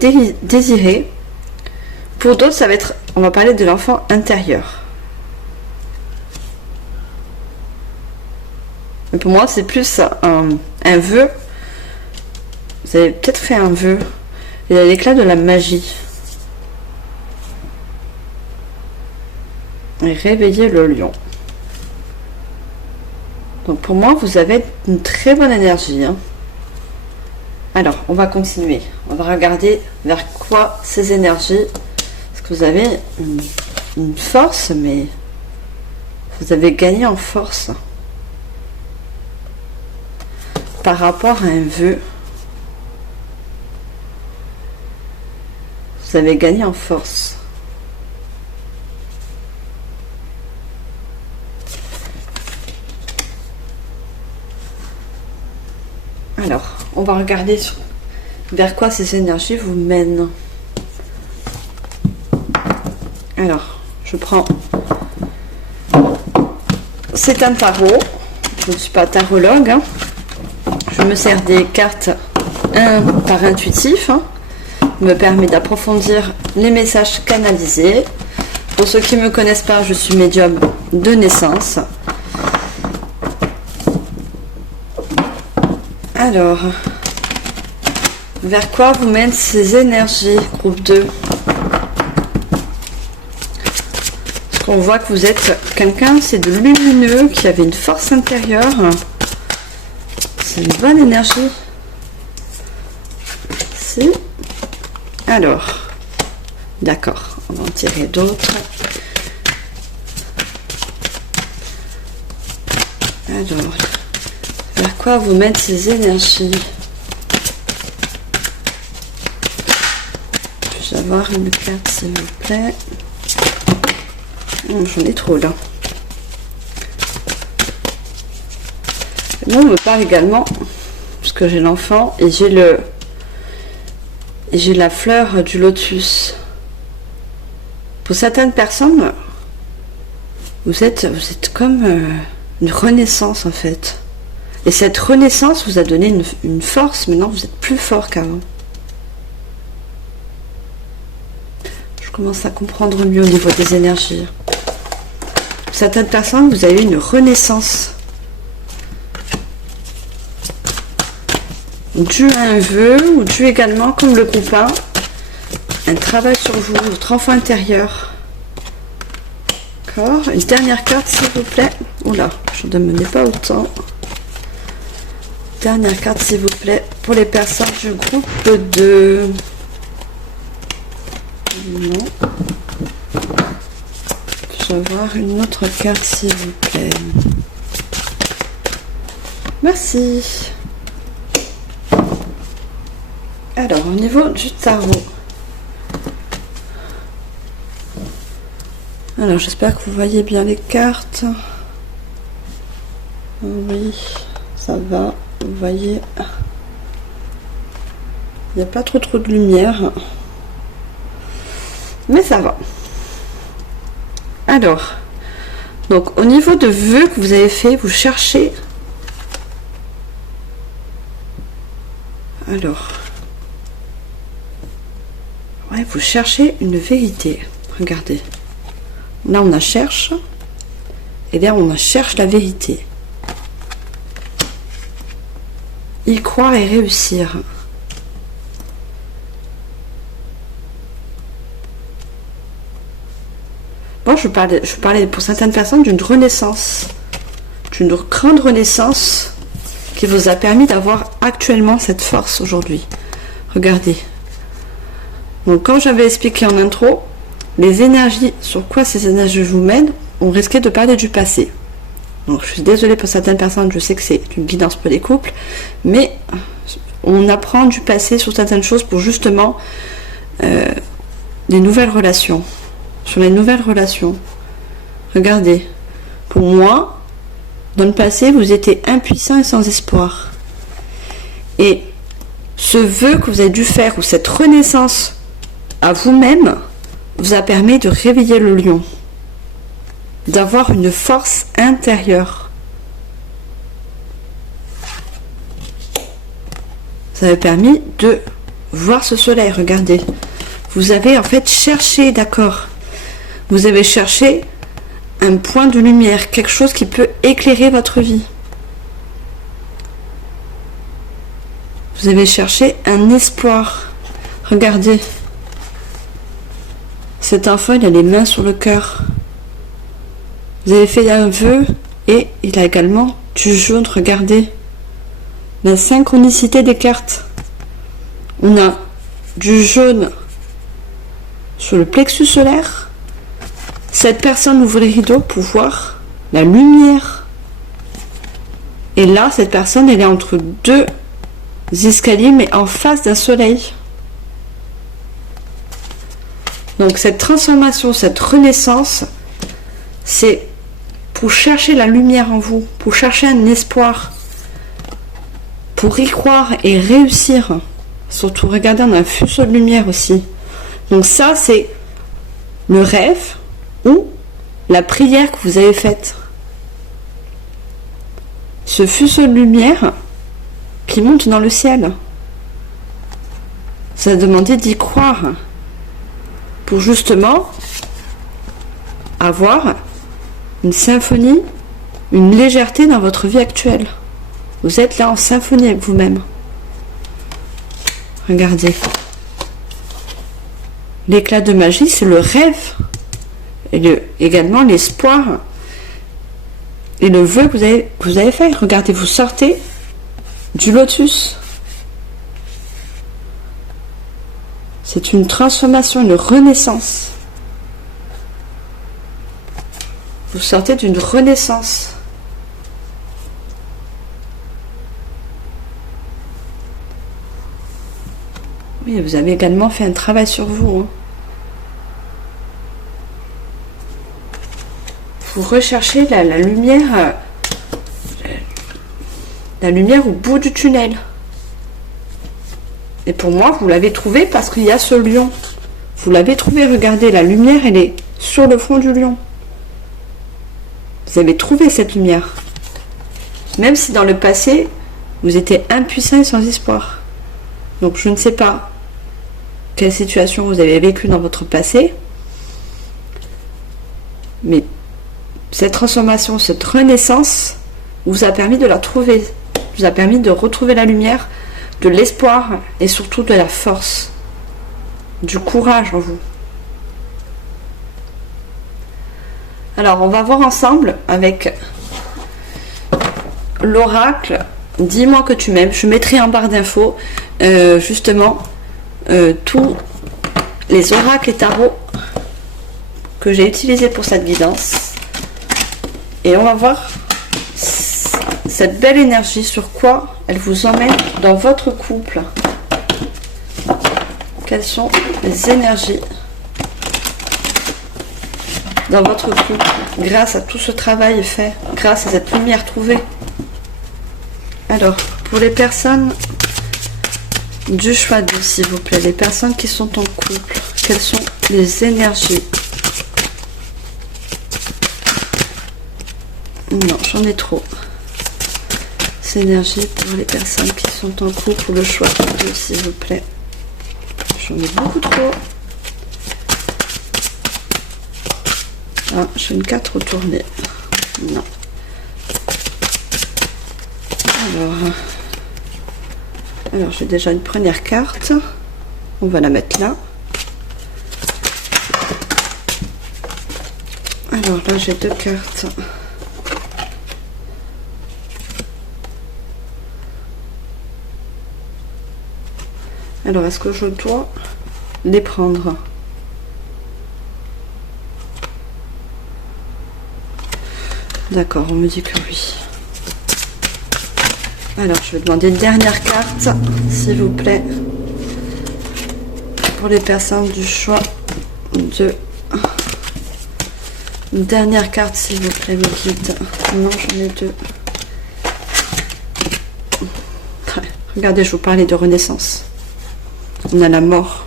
désiré. Pour d'autres, ça va être, on va parler de l'enfant intérieur. Mais pour moi, c'est plus un vœu. Vous avez peut-être fait un vœu. Il y a l'éclat de la magie. Et réveiller le lion. Donc pour moi, vous avez une très bonne énergie. Hein. Alors, on va continuer. On va regarder vers quoi ces énergies. Parce que vous avez une force, mais vous avez gagné en force. Par rapport à un vœu. Vous avez gagné en force. Alors, on va regarder vers quoi ces énergies vous mènent. Alors, je prends c'est un tarot. Je ne suis pas tarologue. Hein. Je me sers des cartes par intuitif. Hein. Me permet d'approfondir les messages canalisés. Pour ceux qui ne me connaissent pas, je suis médium de naissance. Alors, vers quoi vous mènent ces énergies, groupe 2? Parce qu'on voit que vous êtes quelqu'un, c'est de lumineux, qui avait une force intérieure. C'est une bonne énergie. Si. Alors, d'accord, on va en tirer d'autres. Alors, vers quoi vous mettre ces énergies? Puis-je avoir une carte, s'il vous plaît? J'en ai trop là. Moi, on me parle également, parce que j'ai l'enfant et j'ai la fleur du lotus. Pour certaines personnes, vous êtes comme une renaissance en fait. Et cette renaissance vous a donné une force. Maintenant, vous êtes plus fort qu'avant. Je commence à comprendre mieux au niveau des énergies. Pour certaines personnes, vous avez une renaissance. Dû à un vœu ou dû également, comme le copain, un travail sur vous, votre enfant intérieur. D'accord. Une dernière carte, s'il vous plaît. Oula, je ne demandais pas autant. Dernière carte, s'il vous plaît, pour les personnes du groupe 2. Non. Je vais avoir une autre carte, s'il vous plaît. Merci. Alors, au niveau du tarot. Alors, j'espère que vous voyez bien les cartes. Oui, ça va. Vous voyez, il n'y a pas trop de lumière. Mais ça va. Alors, donc, au niveau de vœux que vous avez fait, vous cherchez. Alors. Ouais, vous cherchez une vérité. Regardez. Là, on la cherche. Et là, on cherche la vérité. Y croire et réussir. Bon, je parlais pour certaines personnes d'une renaissance. D'une grande renaissance qui vous a permis d'avoir actuellement cette force aujourd'hui. Regardez. Donc, comme j'avais expliqué en intro, les énergies, sur quoi ces énergies vous mènent, on risquait de parler du passé. Donc, je suis désolée pour certaines personnes, je sais que c'est une guidance pour les couples, mais on apprend du passé sur certaines choses pour justement les nouvelles relations. Sur les nouvelles relations. Regardez, pour moi, dans le passé, vous étiez impuissant et sans espoir. Et ce vœu que vous avez dû faire, ou cette renaissance à vous-même, vous a permis de réveiller le lion, d'avoir une force intérieure. Ça a permis de voir ce soleil, regardez. Vous avez en fait cherché, d'accord, vous avez cherché un point de lumière, quelque chose qui peut éclairer votre vie. Vous avez cherché un espoir. Regardez. Cet enfant, il a les mains sur le cœur. Vous avez fait un vœu et il a également du jaune. Regardez. La synchronicité des cartes. On a du jaune sur le plexus solaire. Cette personne ouvre les rideaux pour voir la lumière. Et là, cette personne, elle est entre deux escaliers, mais en face d'un soleil. Donc cette transformation, cette renaissance, c'est pour chercher la lumière en vous, pour chercher un espoir, pour y croire et réussir. Surtout, regardez, on a un fuseau de lumière aussi. Donc ça, c'est le rêve ou la prière que vous avez faite. ce fuseau de lumière qui monte dans le ciel. Ça a demandé d'y croire pour justement avoir une symphonie, une légèreté dans votre vie actuelle. Vous êtes là en symphonie avec vous-même. Regardez. L'éclat de magie, c'est le rêve. Et également l'espoir. Et le vœu que vous avez fait. Regardez, vous sortez du lotus. C'est une transformation, une renaissance. Vous sortez d'une renaissance. Oui, vous avez également fait un travail sur vous. Vous recherchez la lumière au bout du tunnel. Et pour moi, vous l'avez trouvé parce qu'il y a ce lion. Vous l'avez trouvé, regardez, la lumière, elle est sur le fond du lion. Vous avez trouvé cette lumière. Même si dans le passé, vous étiez impuissant et sans espoir. Donc je ne sais pas quelle situation vous avez vécue dans votre passé. Mais cette transformation, cette renaissance vous a permis de la trouver. Vous a permis de retrouver la lumière, de l'espoir et surtout de la force, du courage en vous. Alors, on va voir ensemble avec l'oracle « Dis-moi que tu m'aimes ». Je mettrai en barre d'infos justement tous les oracles et tarots que j'ai utilisés pour cette guidance. Et on va voir cette belle énergie, sur quoi elle vous emmène dans votre couple. Quelles sont les énergies dans votre couple grâce à tout ce travail fait, grâce à cette lumière trouvée. Alors, pour les personnes du choix 2, s'il vous plaît, les personnes qui sont en couple, quelles sont les énergies? Non, j'en ai trop. Ces énergies pour les personnes qui sont en couple, pour le choix 2, s'il vous plaît. J'en ai beaucoup trop. Ah, j'ai une carte retournée. Non. Alors j'ai déjà une première carte. On va la mettre là. Alors là, j'ai deux cartes. Alors, est-ce que je dois les prendre? D'accord, on me dit que oui. Alors, je vais demander une dernière carte, s'il vous plaît, pour les personnes du choix de... Une dernière carte, s'il vous plaît, mes guides. Non, j'en ai deux. Regardez, je vous parlais de renaissance. On a la mort.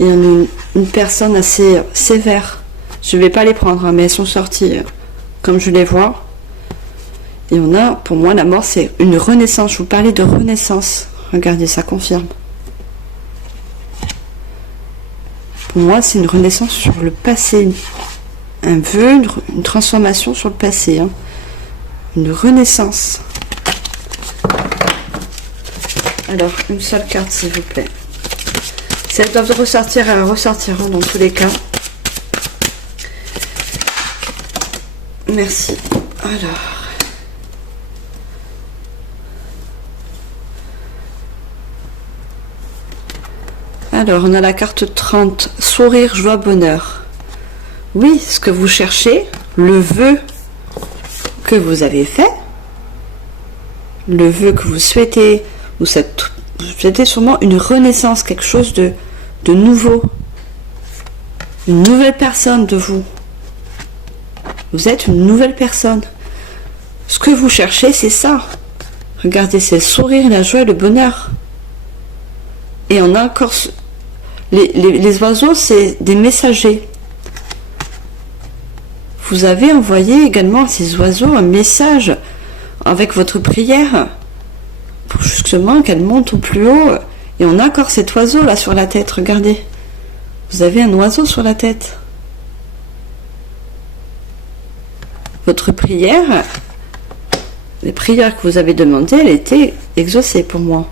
Et on a une personne assez sévère. Je ne vais pas les prendre, hein, mais elles sont sorties comme je les vois. Et on a, pour moi, la mort, c'est une renaissance. Je vous parlais de renaissance. Regardez, ça confirme. Pour moi, c'est une renaissance sur le passé. Un vœu, une transformation sur le passé. Hein. Une renaissance. Alors, une seule carte, s'il vous plaît. Si elles doivent ressortir, elles ressortiront dans tous les cas. Merci. Alors, on a la carte 30. Sourire, joie, bonheur. Oui, ce que vous cherchez, le vœu que vous avez fait, le vœu que vous souhaitez, vous souhaitez sûrement une renaissance, quelque chose de nouveau, une nouvelle personne de vous. Vous êtes une nouvelle personne. Ce que vous cherchez, c'est ça. Regardez, c'est le sourire, la joie et le bonheur. Et on a encore... Les oiseaux, c'est des messagers. Vous avez envoyé également à ces oiseaux un message avec votre prière, pour justement qu'elle monte au plus haut. Et on a encore cet oiseau là sur la tête, regardez. Vous avez un oiseau sur la tête. Votre prière, les prières que vous avez demandées, elles étaient exaucées pour moi.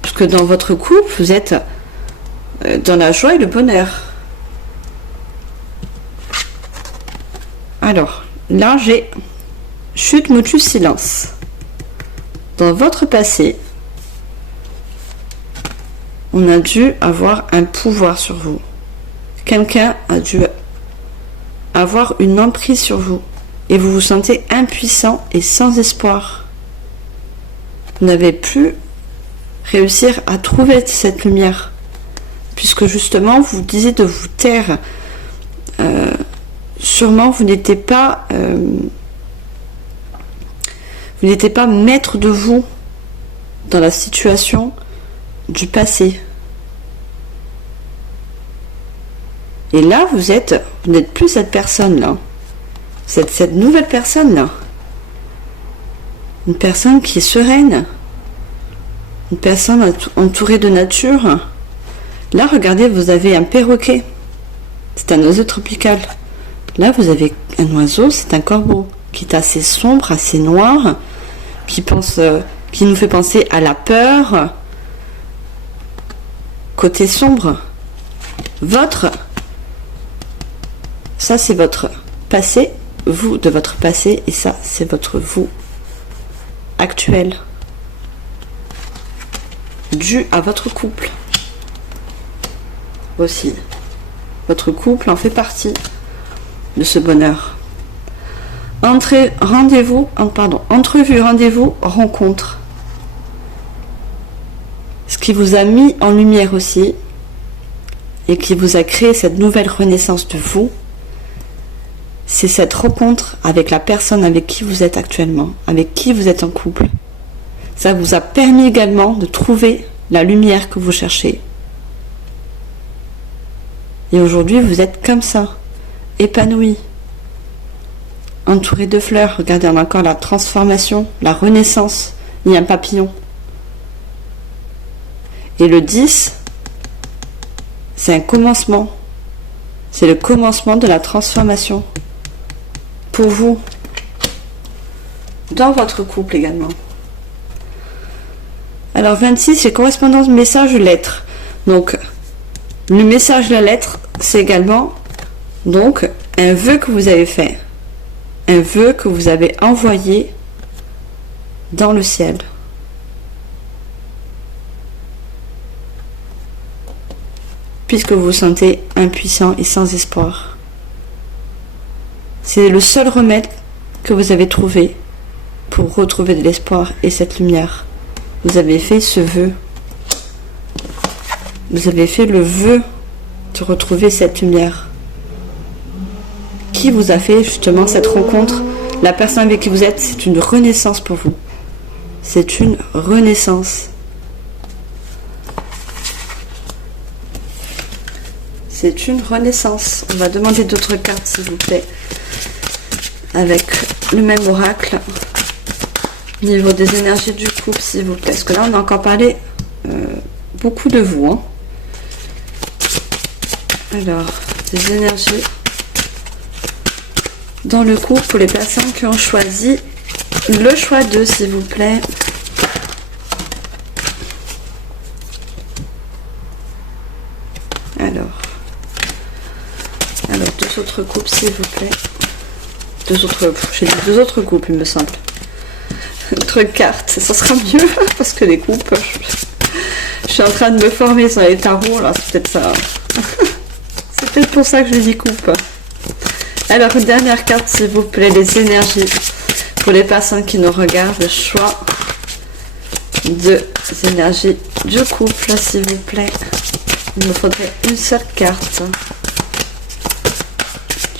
Parce que dans votre couple, vous êtes dans la joie et le bonheur. Alors, là j'ai chute, motus, silence. Dans votre passé, on a dû avoir un pouvoir sur vous. Quelqu'un a dû avoir une emprise sur vous. Et vous vous sentez impuissant et sans espoir. Vous n'avez plus réussir à trouver cette lumière. Puisque justement, vous disiez de vous taire. Sûrement, vous n'étiez pas maître de vous dans la situation du passé. Et là, vous n'êtes plus cette personne-là. Vous êtes cette nouvelle personne-là. Une personne qui est sereine. Une personne entourée de nature. Là, regardez, vous avez un perroquet. C'est un oiseau tropical. Là, vous avez un oiseau, c'est un corbeau, qui est assez sombre, assez noir, qui nous fait penser à la peur. Côté sombre. Ça, c'est votre passé, vous de votre passé, et ça, c'est votre vous actuel. Dû à votre couple. Aussi. Votre couple en fait partie de ce bonheur. Entrevue, rendez-vous, rencontre. Ce qui vous a mis en lumière aussi, et qui vous a créé cette nouvelle renaissance de vous, c'est cette rencontre avec la personne avec qui vous êtes actuellement, avec qui vous êtes en couple. Ça vous a permis également de trouver la lumière que vous cherchez. Et aujourd'hui, vous êtes comme ça, épanoui, entouré de fleurs. Regardez, on a encore la transformation, la renaissance. Il y a un papillon. Et le 10, c'est un commencement. C'est le commencement de la transformation. Pour vous. Dans votre couple également. Alors 26, c'est correspondance, message, lettre. Donc, le message, la lettre, c'est également donc un vœu que vous avez fait. Un vœu que vous avez envoyé dans le ciel. Puisque vous vous sentez impuissant et sans espoir. C'est le seul remède que vous avez trouvé pour retrouver de l'espoir et cette lumière. Vous avez fait ce vœu. Vous avez fait le vœu de retrouver cette lumière. Qui vous a fait justement cette rencontre? La personne avec qui vous êtes, c'est une renaissance pour vous. C'est une renaissance. C'est une renaissance. On va demander d'autres cartes, s'il vous plaît. Avec le même oracle. Niveau des énergies du couple, s'il vous plaît. Parce que là, on a encore parlé beaucoup de vous. Hein. Alors, des énergies dans le couple pour les personnes qui ont choisi le choix 2, s'il vous plaît. Alors, deux autres couples, s'il vous plaît. J'ai dit deux autres couples, il me semble. Autre carte, ça sera mieux, parce que les couples, je suis en train de me former sur les tarots, là, c'est peut-être ça. C'est peut-être pour ça que je dis coupe. Alors, une dernière carte, s'il vous plaît, les énergies. Pour les personnes qui nous regardent, le choix de énergies du couple, s'il vous plaît. Il me faudrait une seule carte.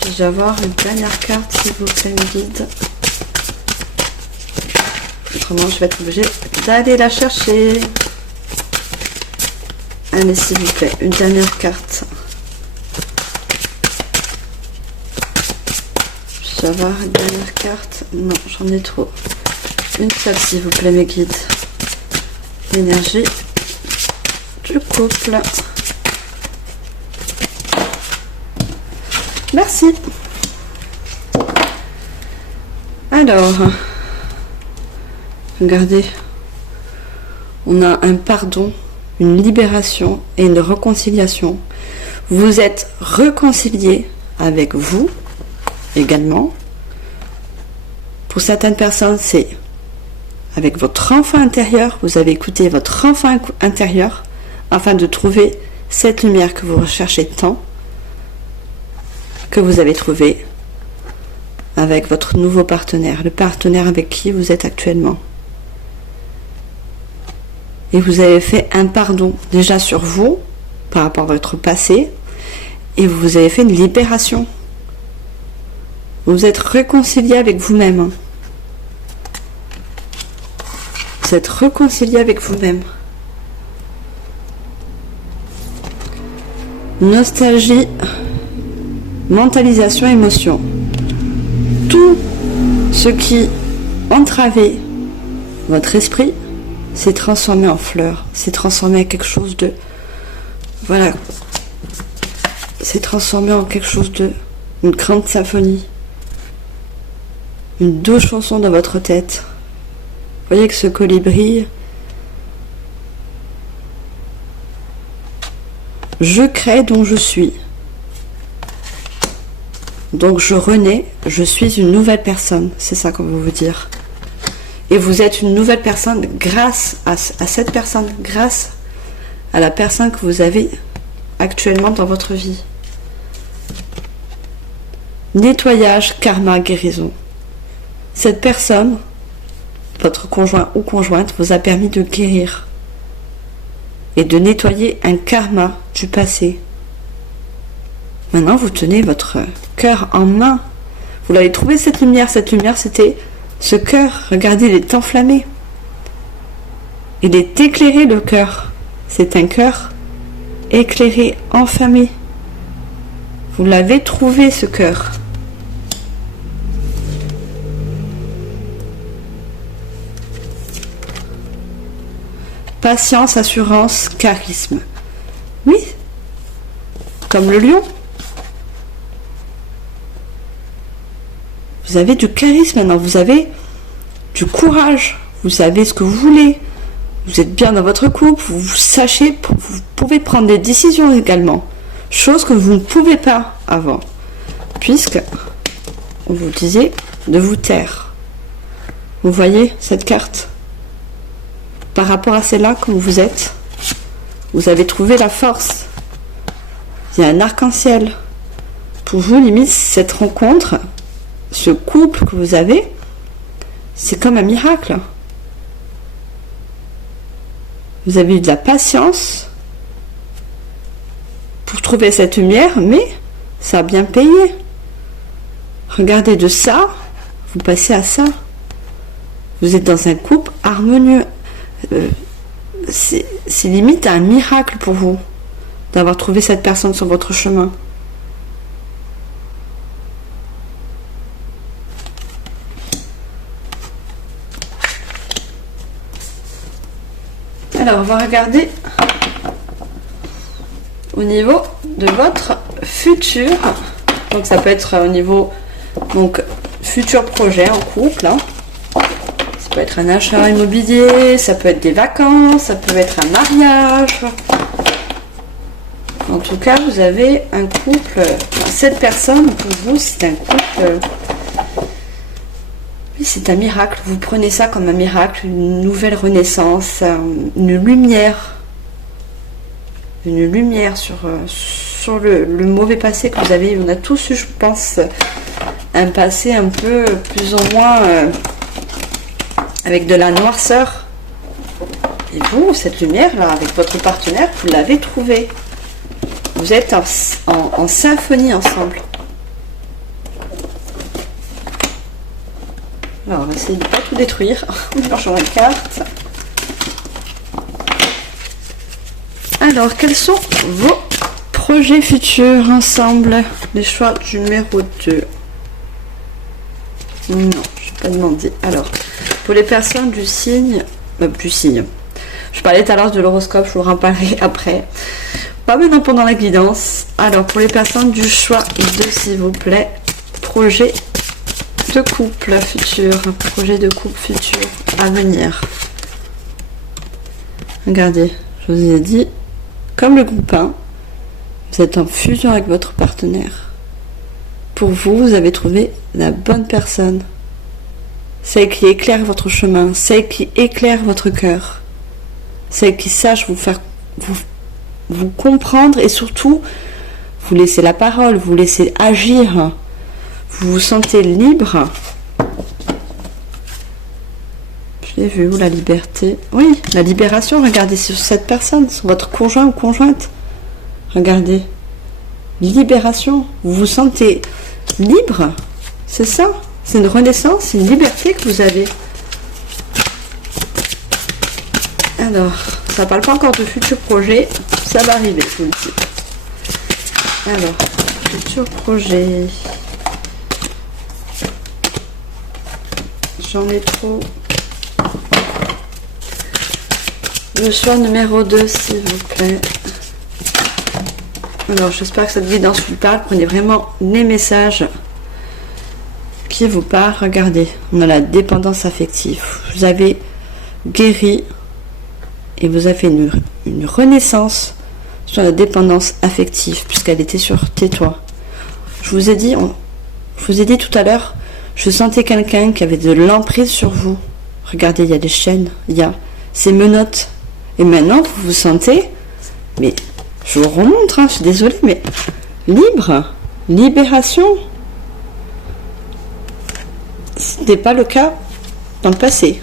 Je vais avoir une dernière carte, s'il vous plaît, me guide. Autrement, je vais être obligée d'aller la chercher. Allez, s'il vous plaît, une dernière carte. dois avoir une dernière carte. Non, j'en ai trop. Une seule, s'il vous plaît, mes guides. L'énergie du couple. Merci. Alors, regardez. On a un pardon, une libération et une réconciliation. Vous êtes réconcilié avec vous également. Pour certaines personnes, c'est avec votre enfant intérieur. Vous avez écouté votre enfant intérieur afin de trouver cette lumière que vous recherchez tant, que vous avez trouvé avec votre nouveau partenaire, le partenaire avec qui vous êtes actuellement. Et vous avez fait un pardon déjà sur vous par rapport à votre passé et vous avez fait une libération. Vous êtes réconcilié avec vous-même. Vous êtes réconcilié avec vous-même. Nostalgie, mentalisation, émotion. Tout ce qui entravait votre esprit s'est transformé en fleur, s'est transformé en quelque chose de... Voilà. C'est transformé en quelque chose de... Une grande symphonie. Une douce chanson dans votre tête. Vous voyez que ce colibri... Je crée dont je suis. Donc je renais, je suis une nouvelle personne. C'est ça qu'on veut vous dire. Et vous êtes une nouvelle personne grâce à cette personne, grâce à la personne que vous avez actuellement dans votre vie. Nettoyage, karma, guérison. Cette personne, votre conjoint ou conjointe, vous a permis de guérir et de nettoyer un karma du passé. Maintenant, vous tenez votre cœur en main. Vous l'avez trouvé, cette lumière. Cette lumière, c'était ce cœur. Regardez, il est enflammé. Il est éclairé, le cœur. C'est un cœur éclairé, enflammé. Vous l'avez trouvé, ce cœur. Patience, assurance, charisme. Oui, comme le lion. Vous avez du charisme maintenant, vous avez du courage, vous savez ce que vous voulez, vous êtes bien dans votre couple, vous sachez, vous pouvez prendre des décisions également, chose que vous ne pouvez pas avant, puisque on vous disait de vous taire. Vous voyez cette carte? Par rapport à celle-là, comme vous êtes, vous avez trouvé la force. Il y a un arc-en-ciel. Pour vous, limite, cette rencontre, ce couple que vous avez, c'est comme un miracle. Vous avez eu de la patience pour trouver cette lumière, mais ça a bien payé. Regardez, de ça, vous passez à ça. Vous êtes dans un couple harmonieux. C'est limite un miracle pour vous d'avoir trouvé cette personne sur votre chemin. Alors, on va regarder au niveau de votre futur. Donc, ça peut être au niveau futur projet en couple. Ça peut être un achat immobilier, ça peut être des vacances, ça peut être un mariage. En tout cas, vous avez un couple. Cette personne, pour vous, c'est un couple. Oui, c'est un miracle. Vous prenez ça comme un miracle, une nouvelle renaissance, une lumière. Une lumière sur le mauvais passé que vous avez. On a tous eu, je pense, un passé un peu plus ou moins avec de la noirceur. Et vous, cette lumière-là, avec votre partenaire, vous l'avez trouvée. Vous êtes en symphonie ensemble. Alors, on va essayer de ne pas tout détruire en mélangeant les cartes. Alors, quels sont vos projets futurs ensemble? Les choix numéro 2. Non, je n'ai pas demandé. Alors, pour les personnes du signe... Je parlais tout à l'heure de l'horoscope, je vous en parlerai après. Pas maintenant pendant la guidance. Alors, pour les personnes du choix de, s'il vous plaît, projet de couple futur. Projet de couple futur à venir. Regardez, je vous ai dit, comme le groupe 1, vous êtes en fusion avec votre partenaire. Pour vous, vous avez trouvé la bonne personne. Celle qui éclaire votre chemin, celle qui éclaire votre cœur. Celle qui sache vous faire vous comprendre et surtout vous laisser la parole, vous laisser agir. Vous vous sentez libre. Je l'ai vu, où la liberté? Oui, la libération, regardez sur cette personne, sur votre conjoint ou conjointe. Regardez. Libération. Vous vous sentez libre. C'est ça. C'est une renaissance, c'est une liberté que vous avez. Alors, ça parle pas encore de futur projet. Ça va arriver, je vous le dis. Alors, futur projet. J'en ai trop. Le choix numéro 2, s'il vous plaît. Alors, j'espère que cette guidance vous parle. Prenez vraiment les messages qui vous parlent. Regardez, on a la dépendance affective. Vous avez guéri et vous avez fait une renaissance sur la dépendance affective, puisqu'elle était sur tais-toi. Je vous ai dit tout à l'heure, je sentais quelqu'un qui avait de l'emprise sur vous. Regardez, il y a des chaînes, il y a ces menottes. Et maintenant, vous vous sentez, mais je vous remontre, je suis désolée, mais libre, libération. Ce n'était pas le cas dans le passé.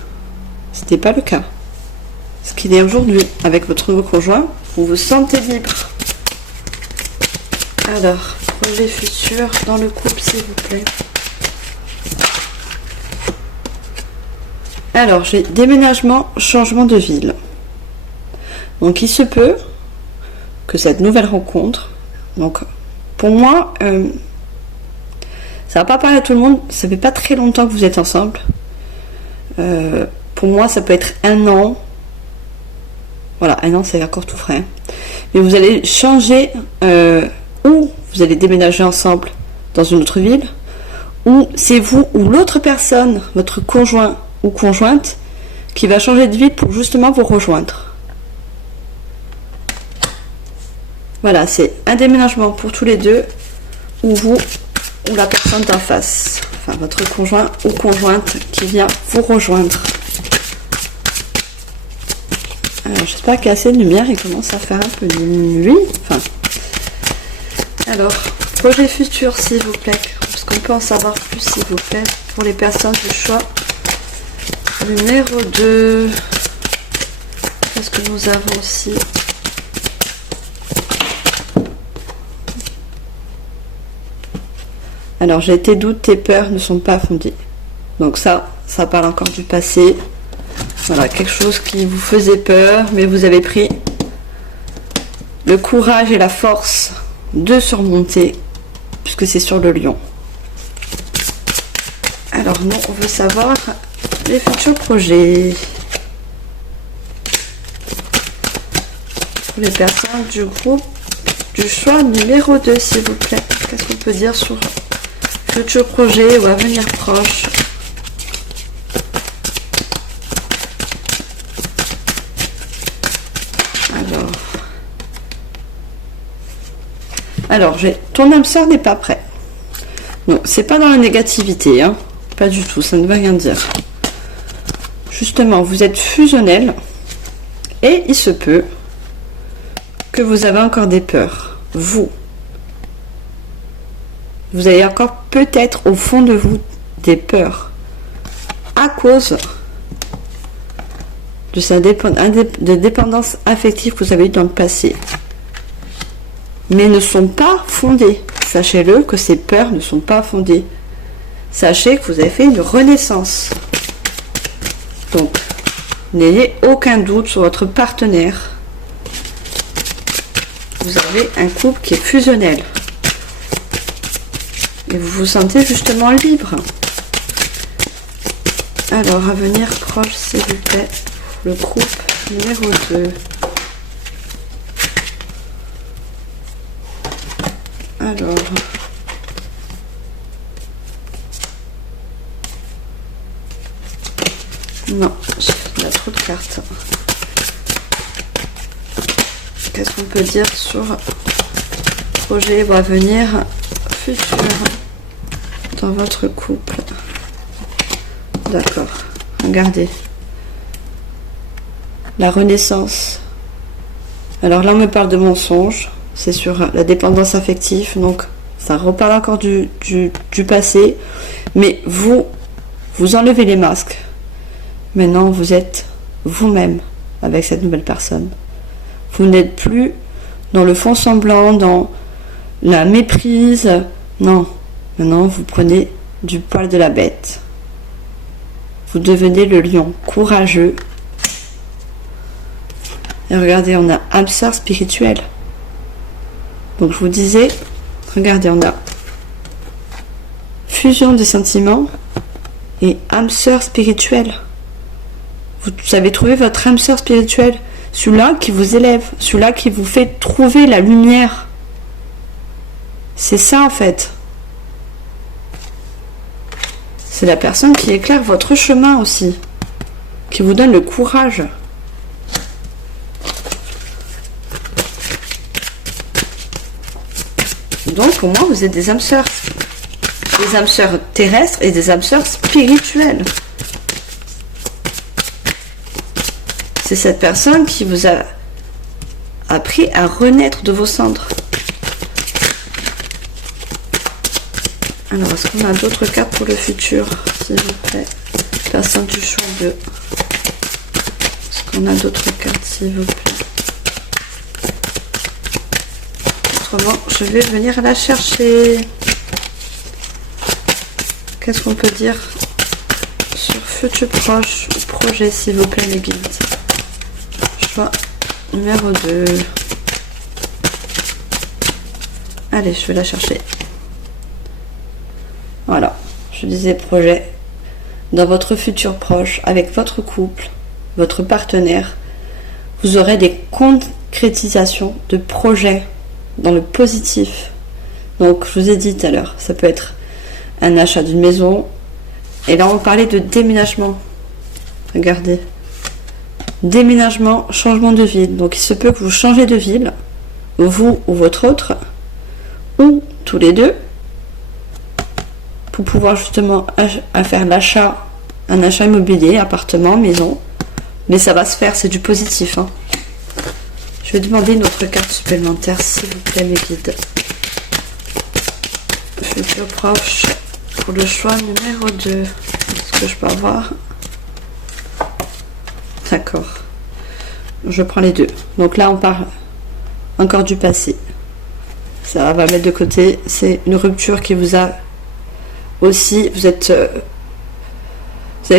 Ce n'était pas le cas. Ce qu'il est aujourd'hui avec votre nouveau conjoint, vous vous sentez libre. Alors, projet futur dans le couple, s'il vous plaît. Alors, j'ai déménagement, changement de ville. Donc, il se peut que cette nouvelle rencontre, donc, pour moi, ça va pas parler à tout le monde, ça fait pas très longtemps que vous êtes ensemble. Pour moi, ça peut être 1 an. Voilà, 1 an, c'est encore tout frais. Mais vous allez changer, ou vous allez déménager ensemble dans une autre ville, ou c'est vous ou l'autre personne, votre conjoint ou conjointe, qui va changer de ville pour justement vous rejoindre. Voilà, c'est un déménagement pour tous les deux, ou vous, ou la personne d'en face. Enfin, votre conjoint ou conjointe qui vient vous rejoindre. Alors, j'espère qu'il y a assez de lumière, il commence à faire un peu de nuit. Enfin, alors, projet futur, s'il vous plaît. Est-ce qu'on peut en savoir plus, s'il vous plaît, pour les personnes du choix numéro 2. Qu'est-ce que nous avons aussi? Alors, j'ai tes doutes, tes peurs ne sont pas fondées. Donc ça parle encore du passé. Voilà, quelque chose qui vous faisait peur, mais vous avez pris le courage et la force de surmonter, puisque c'est sur le lion. Alors, nous, on veut savoir les futurs projets. Pour les personnes du groupe du choix numéro 2, s'il vous plaît. Qu'est-ce qu'on peut dire sur futur projet ou avenir proche? Alors, ton âme sœur n'est pas prêt. Non, c'est pas dans la négativité, hein. Pas du tout, ça ne veut rien dire. Justement, vous êtes fusionnel et il se peut que vous avez encore des peurs. Vous avez encore peut-être au fond de vous des peurs à cause de dépendance affective que vous avez eue dans le passé, mais ne sont pas fondées. Sachez-le que ces peurs ne sont pas fondées. Sachez que vous avez fait une renaissance. Donc, n'ayez aucun doute sur votre partenaire. Vous avez un couple qui est fusionnel. Et vous vous sentez justement libre. Alors, avenir proche, s'il vous plaît. Le groupe numéro 2. Alors... Non, il y a trop de cartes. Qu'est-ce qu'on peut dire sur projet ou avenir futur dans votre couple? D'accord, regardez. La renaissance. Alors là, on me parle de mensonge. C'est sur la dépendance affective. Donc, ça reparle encore du passé. Mais vous enlevez les masques. Maintenant, vous êtes vous-même avec cette nouvelle personne. Vous n'êtes plus dans le fond semblant, dans la méprise. Non. Maintenant, vous prenez du poil de la bête. Vous devenez le lion courageux. Et regardez, on a âme sœur spirituelle. Donc, je vous disais, regardez, on a fusion des sentiments et âme sœur spirituelle. Vous avez trouvé votre âme sœur spirituelle, celui-là qui vous élève, celui-là qui vous fait trouver la lumière. C'est ça en fait. C'est la personne qui éclaire votre chemin aussi, qui vous donne le courage. Donc pour moi, vous êtes des âmes sœurs terrestres et des âmes sœurs spirituelles. C'est cette personne qui vous a appris à renaître de vos cendres. Alors, est-ce qu'on a d'autres cartes pour le futur, s'il vous plaît? Personne du choix 2. Est-ce qu'on a d'autres cartes, s'il vous plaît? Autrement, je vais venir la chercher. Qu'est-ce qu'on peut dire sur futur proche ou projet, s'il vous plaît, les guides? Choix numéro 2. Allez, je vais la chercher. Voilà, je disais projet. Dans votre futur proche, avec votre couple, votre partenaire, vous aurez des concrétisations de projets dans le positif. Donc, je vous ai dit tout à l'heure, ça peut être un achat d'une maison. Et là, on parlait de déménagement. Regardez. Déménagement, changement de ville. Donc, il se peut que vous changez de ville, vous ou votre autre, ou tous les deux, pour pouvoir justement faire l'achat, un achat immobilier, appartement, maison. Mais ça va se faire, c'est du positif. Hein. Je vais demander une autre carte supplémentaire, s'il vous plaît, mes guides. Futur proche, pour le choix numéro 2. Est-ce que je peux avoir? D'accord. Je prends les deux. Donc là, on parle encore du passé. Ça va mettre de côté. C'est une rupture qui vous a aussi... Vous avez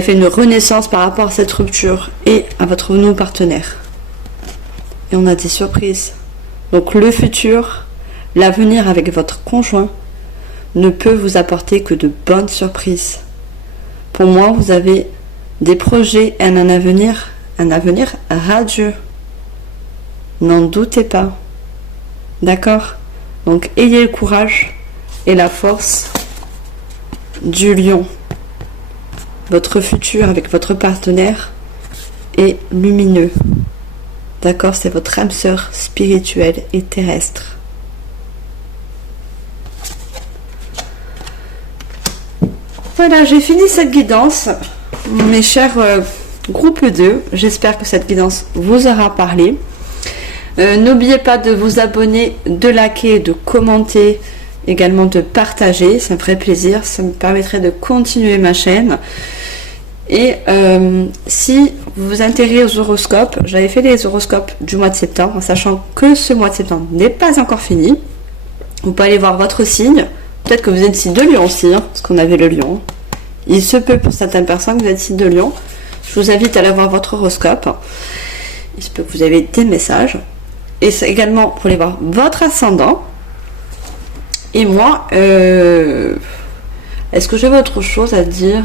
fait une renaissance par rapport à cette rupture et à votre nouveau partenaire. Et on a des surprises. Donc le futur, l'avenir avec votre conjoint ne peut vous apporter que de bonnes surprises. Pour moi, vous avez des projets et un avenir radieux. N'en doutez pas. D'accord? Donc ayez le courage et la force du lion. Votre futur avec votre partenaire est lumineux. D'accord? C'est votre âme sœur spirituelle et terrestre. Voilà, j'ai fini cette guidance. Mes chers groupe 2, j'espère que cette guidance vous aura parlé. N'oubliez pas de vous abonner, de liker, de commenter, également de partager, ça me ferait plaisir, ça me permettrait de continuer ma chaîne. Et si vous vous intéressez aux horoscopes, j'avais fait les horoscopes du mois de septembre, en sachant que ce mois de septembre n'est pas encore fini. Vous pouvez aller voir votre signe, peut-être que vous êtes signe de Lion aussi, hein, parce qu'on avait le Lion. Il se peut pour certaines personnes que vous êtes signe de Lion. Je vous invite à aller voir votre horoscope. Il se peut que vous avez des messages. Et c'est également pour aller voir votre ascendant. Et moi, est-ce que j'avais autre chose à dire?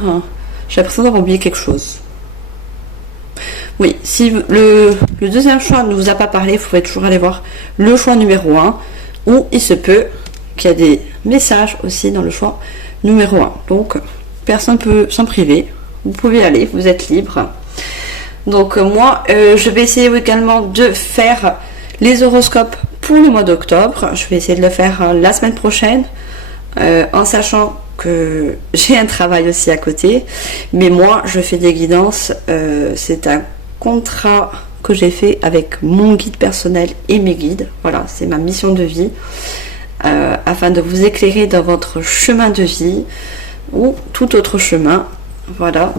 J'ai l'impression d'avoir oublié quelque chose. Oui, si le deuxième choix ne vous a pas parlé, vous pouvez toujours aller voir le choix numéro 1, où il se peut qu'il y ait des messages aussi dans le choix numéro 1. Donc, personne ne peut s'en priver. Vous pouvez aller, vous êtes libre. Donc, moi, je vais essayer également de faire les horoscopes pour le mois d'octobre. Je vais essayer de le faire la semaine prochaine, en sachant que j'ai un travail aussi à côté. Mais moi, je fais des guidances. C'est un contrat que j'ai fait avec mon guide personnel et mes guides. Voilà, c'est ma mission de vie. Afin de vous éclairer dans votre chemin de vie ou tout autre chemin. Voilà,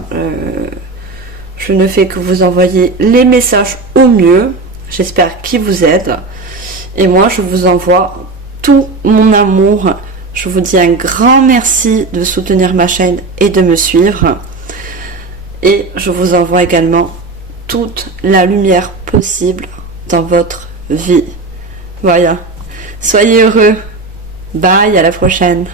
je ne fais que vous envoyer les messages au mieux. J'espère qu'ils vous aident. Et moi, je vous envoie tout mon amour. Je vous dis un grand merci de soutenir ma chaîne et de me suivre. Et je vous envoie également toute la lumière possible dans votre vie. Voilà. Soyez heureux. Bye, à la prochaine.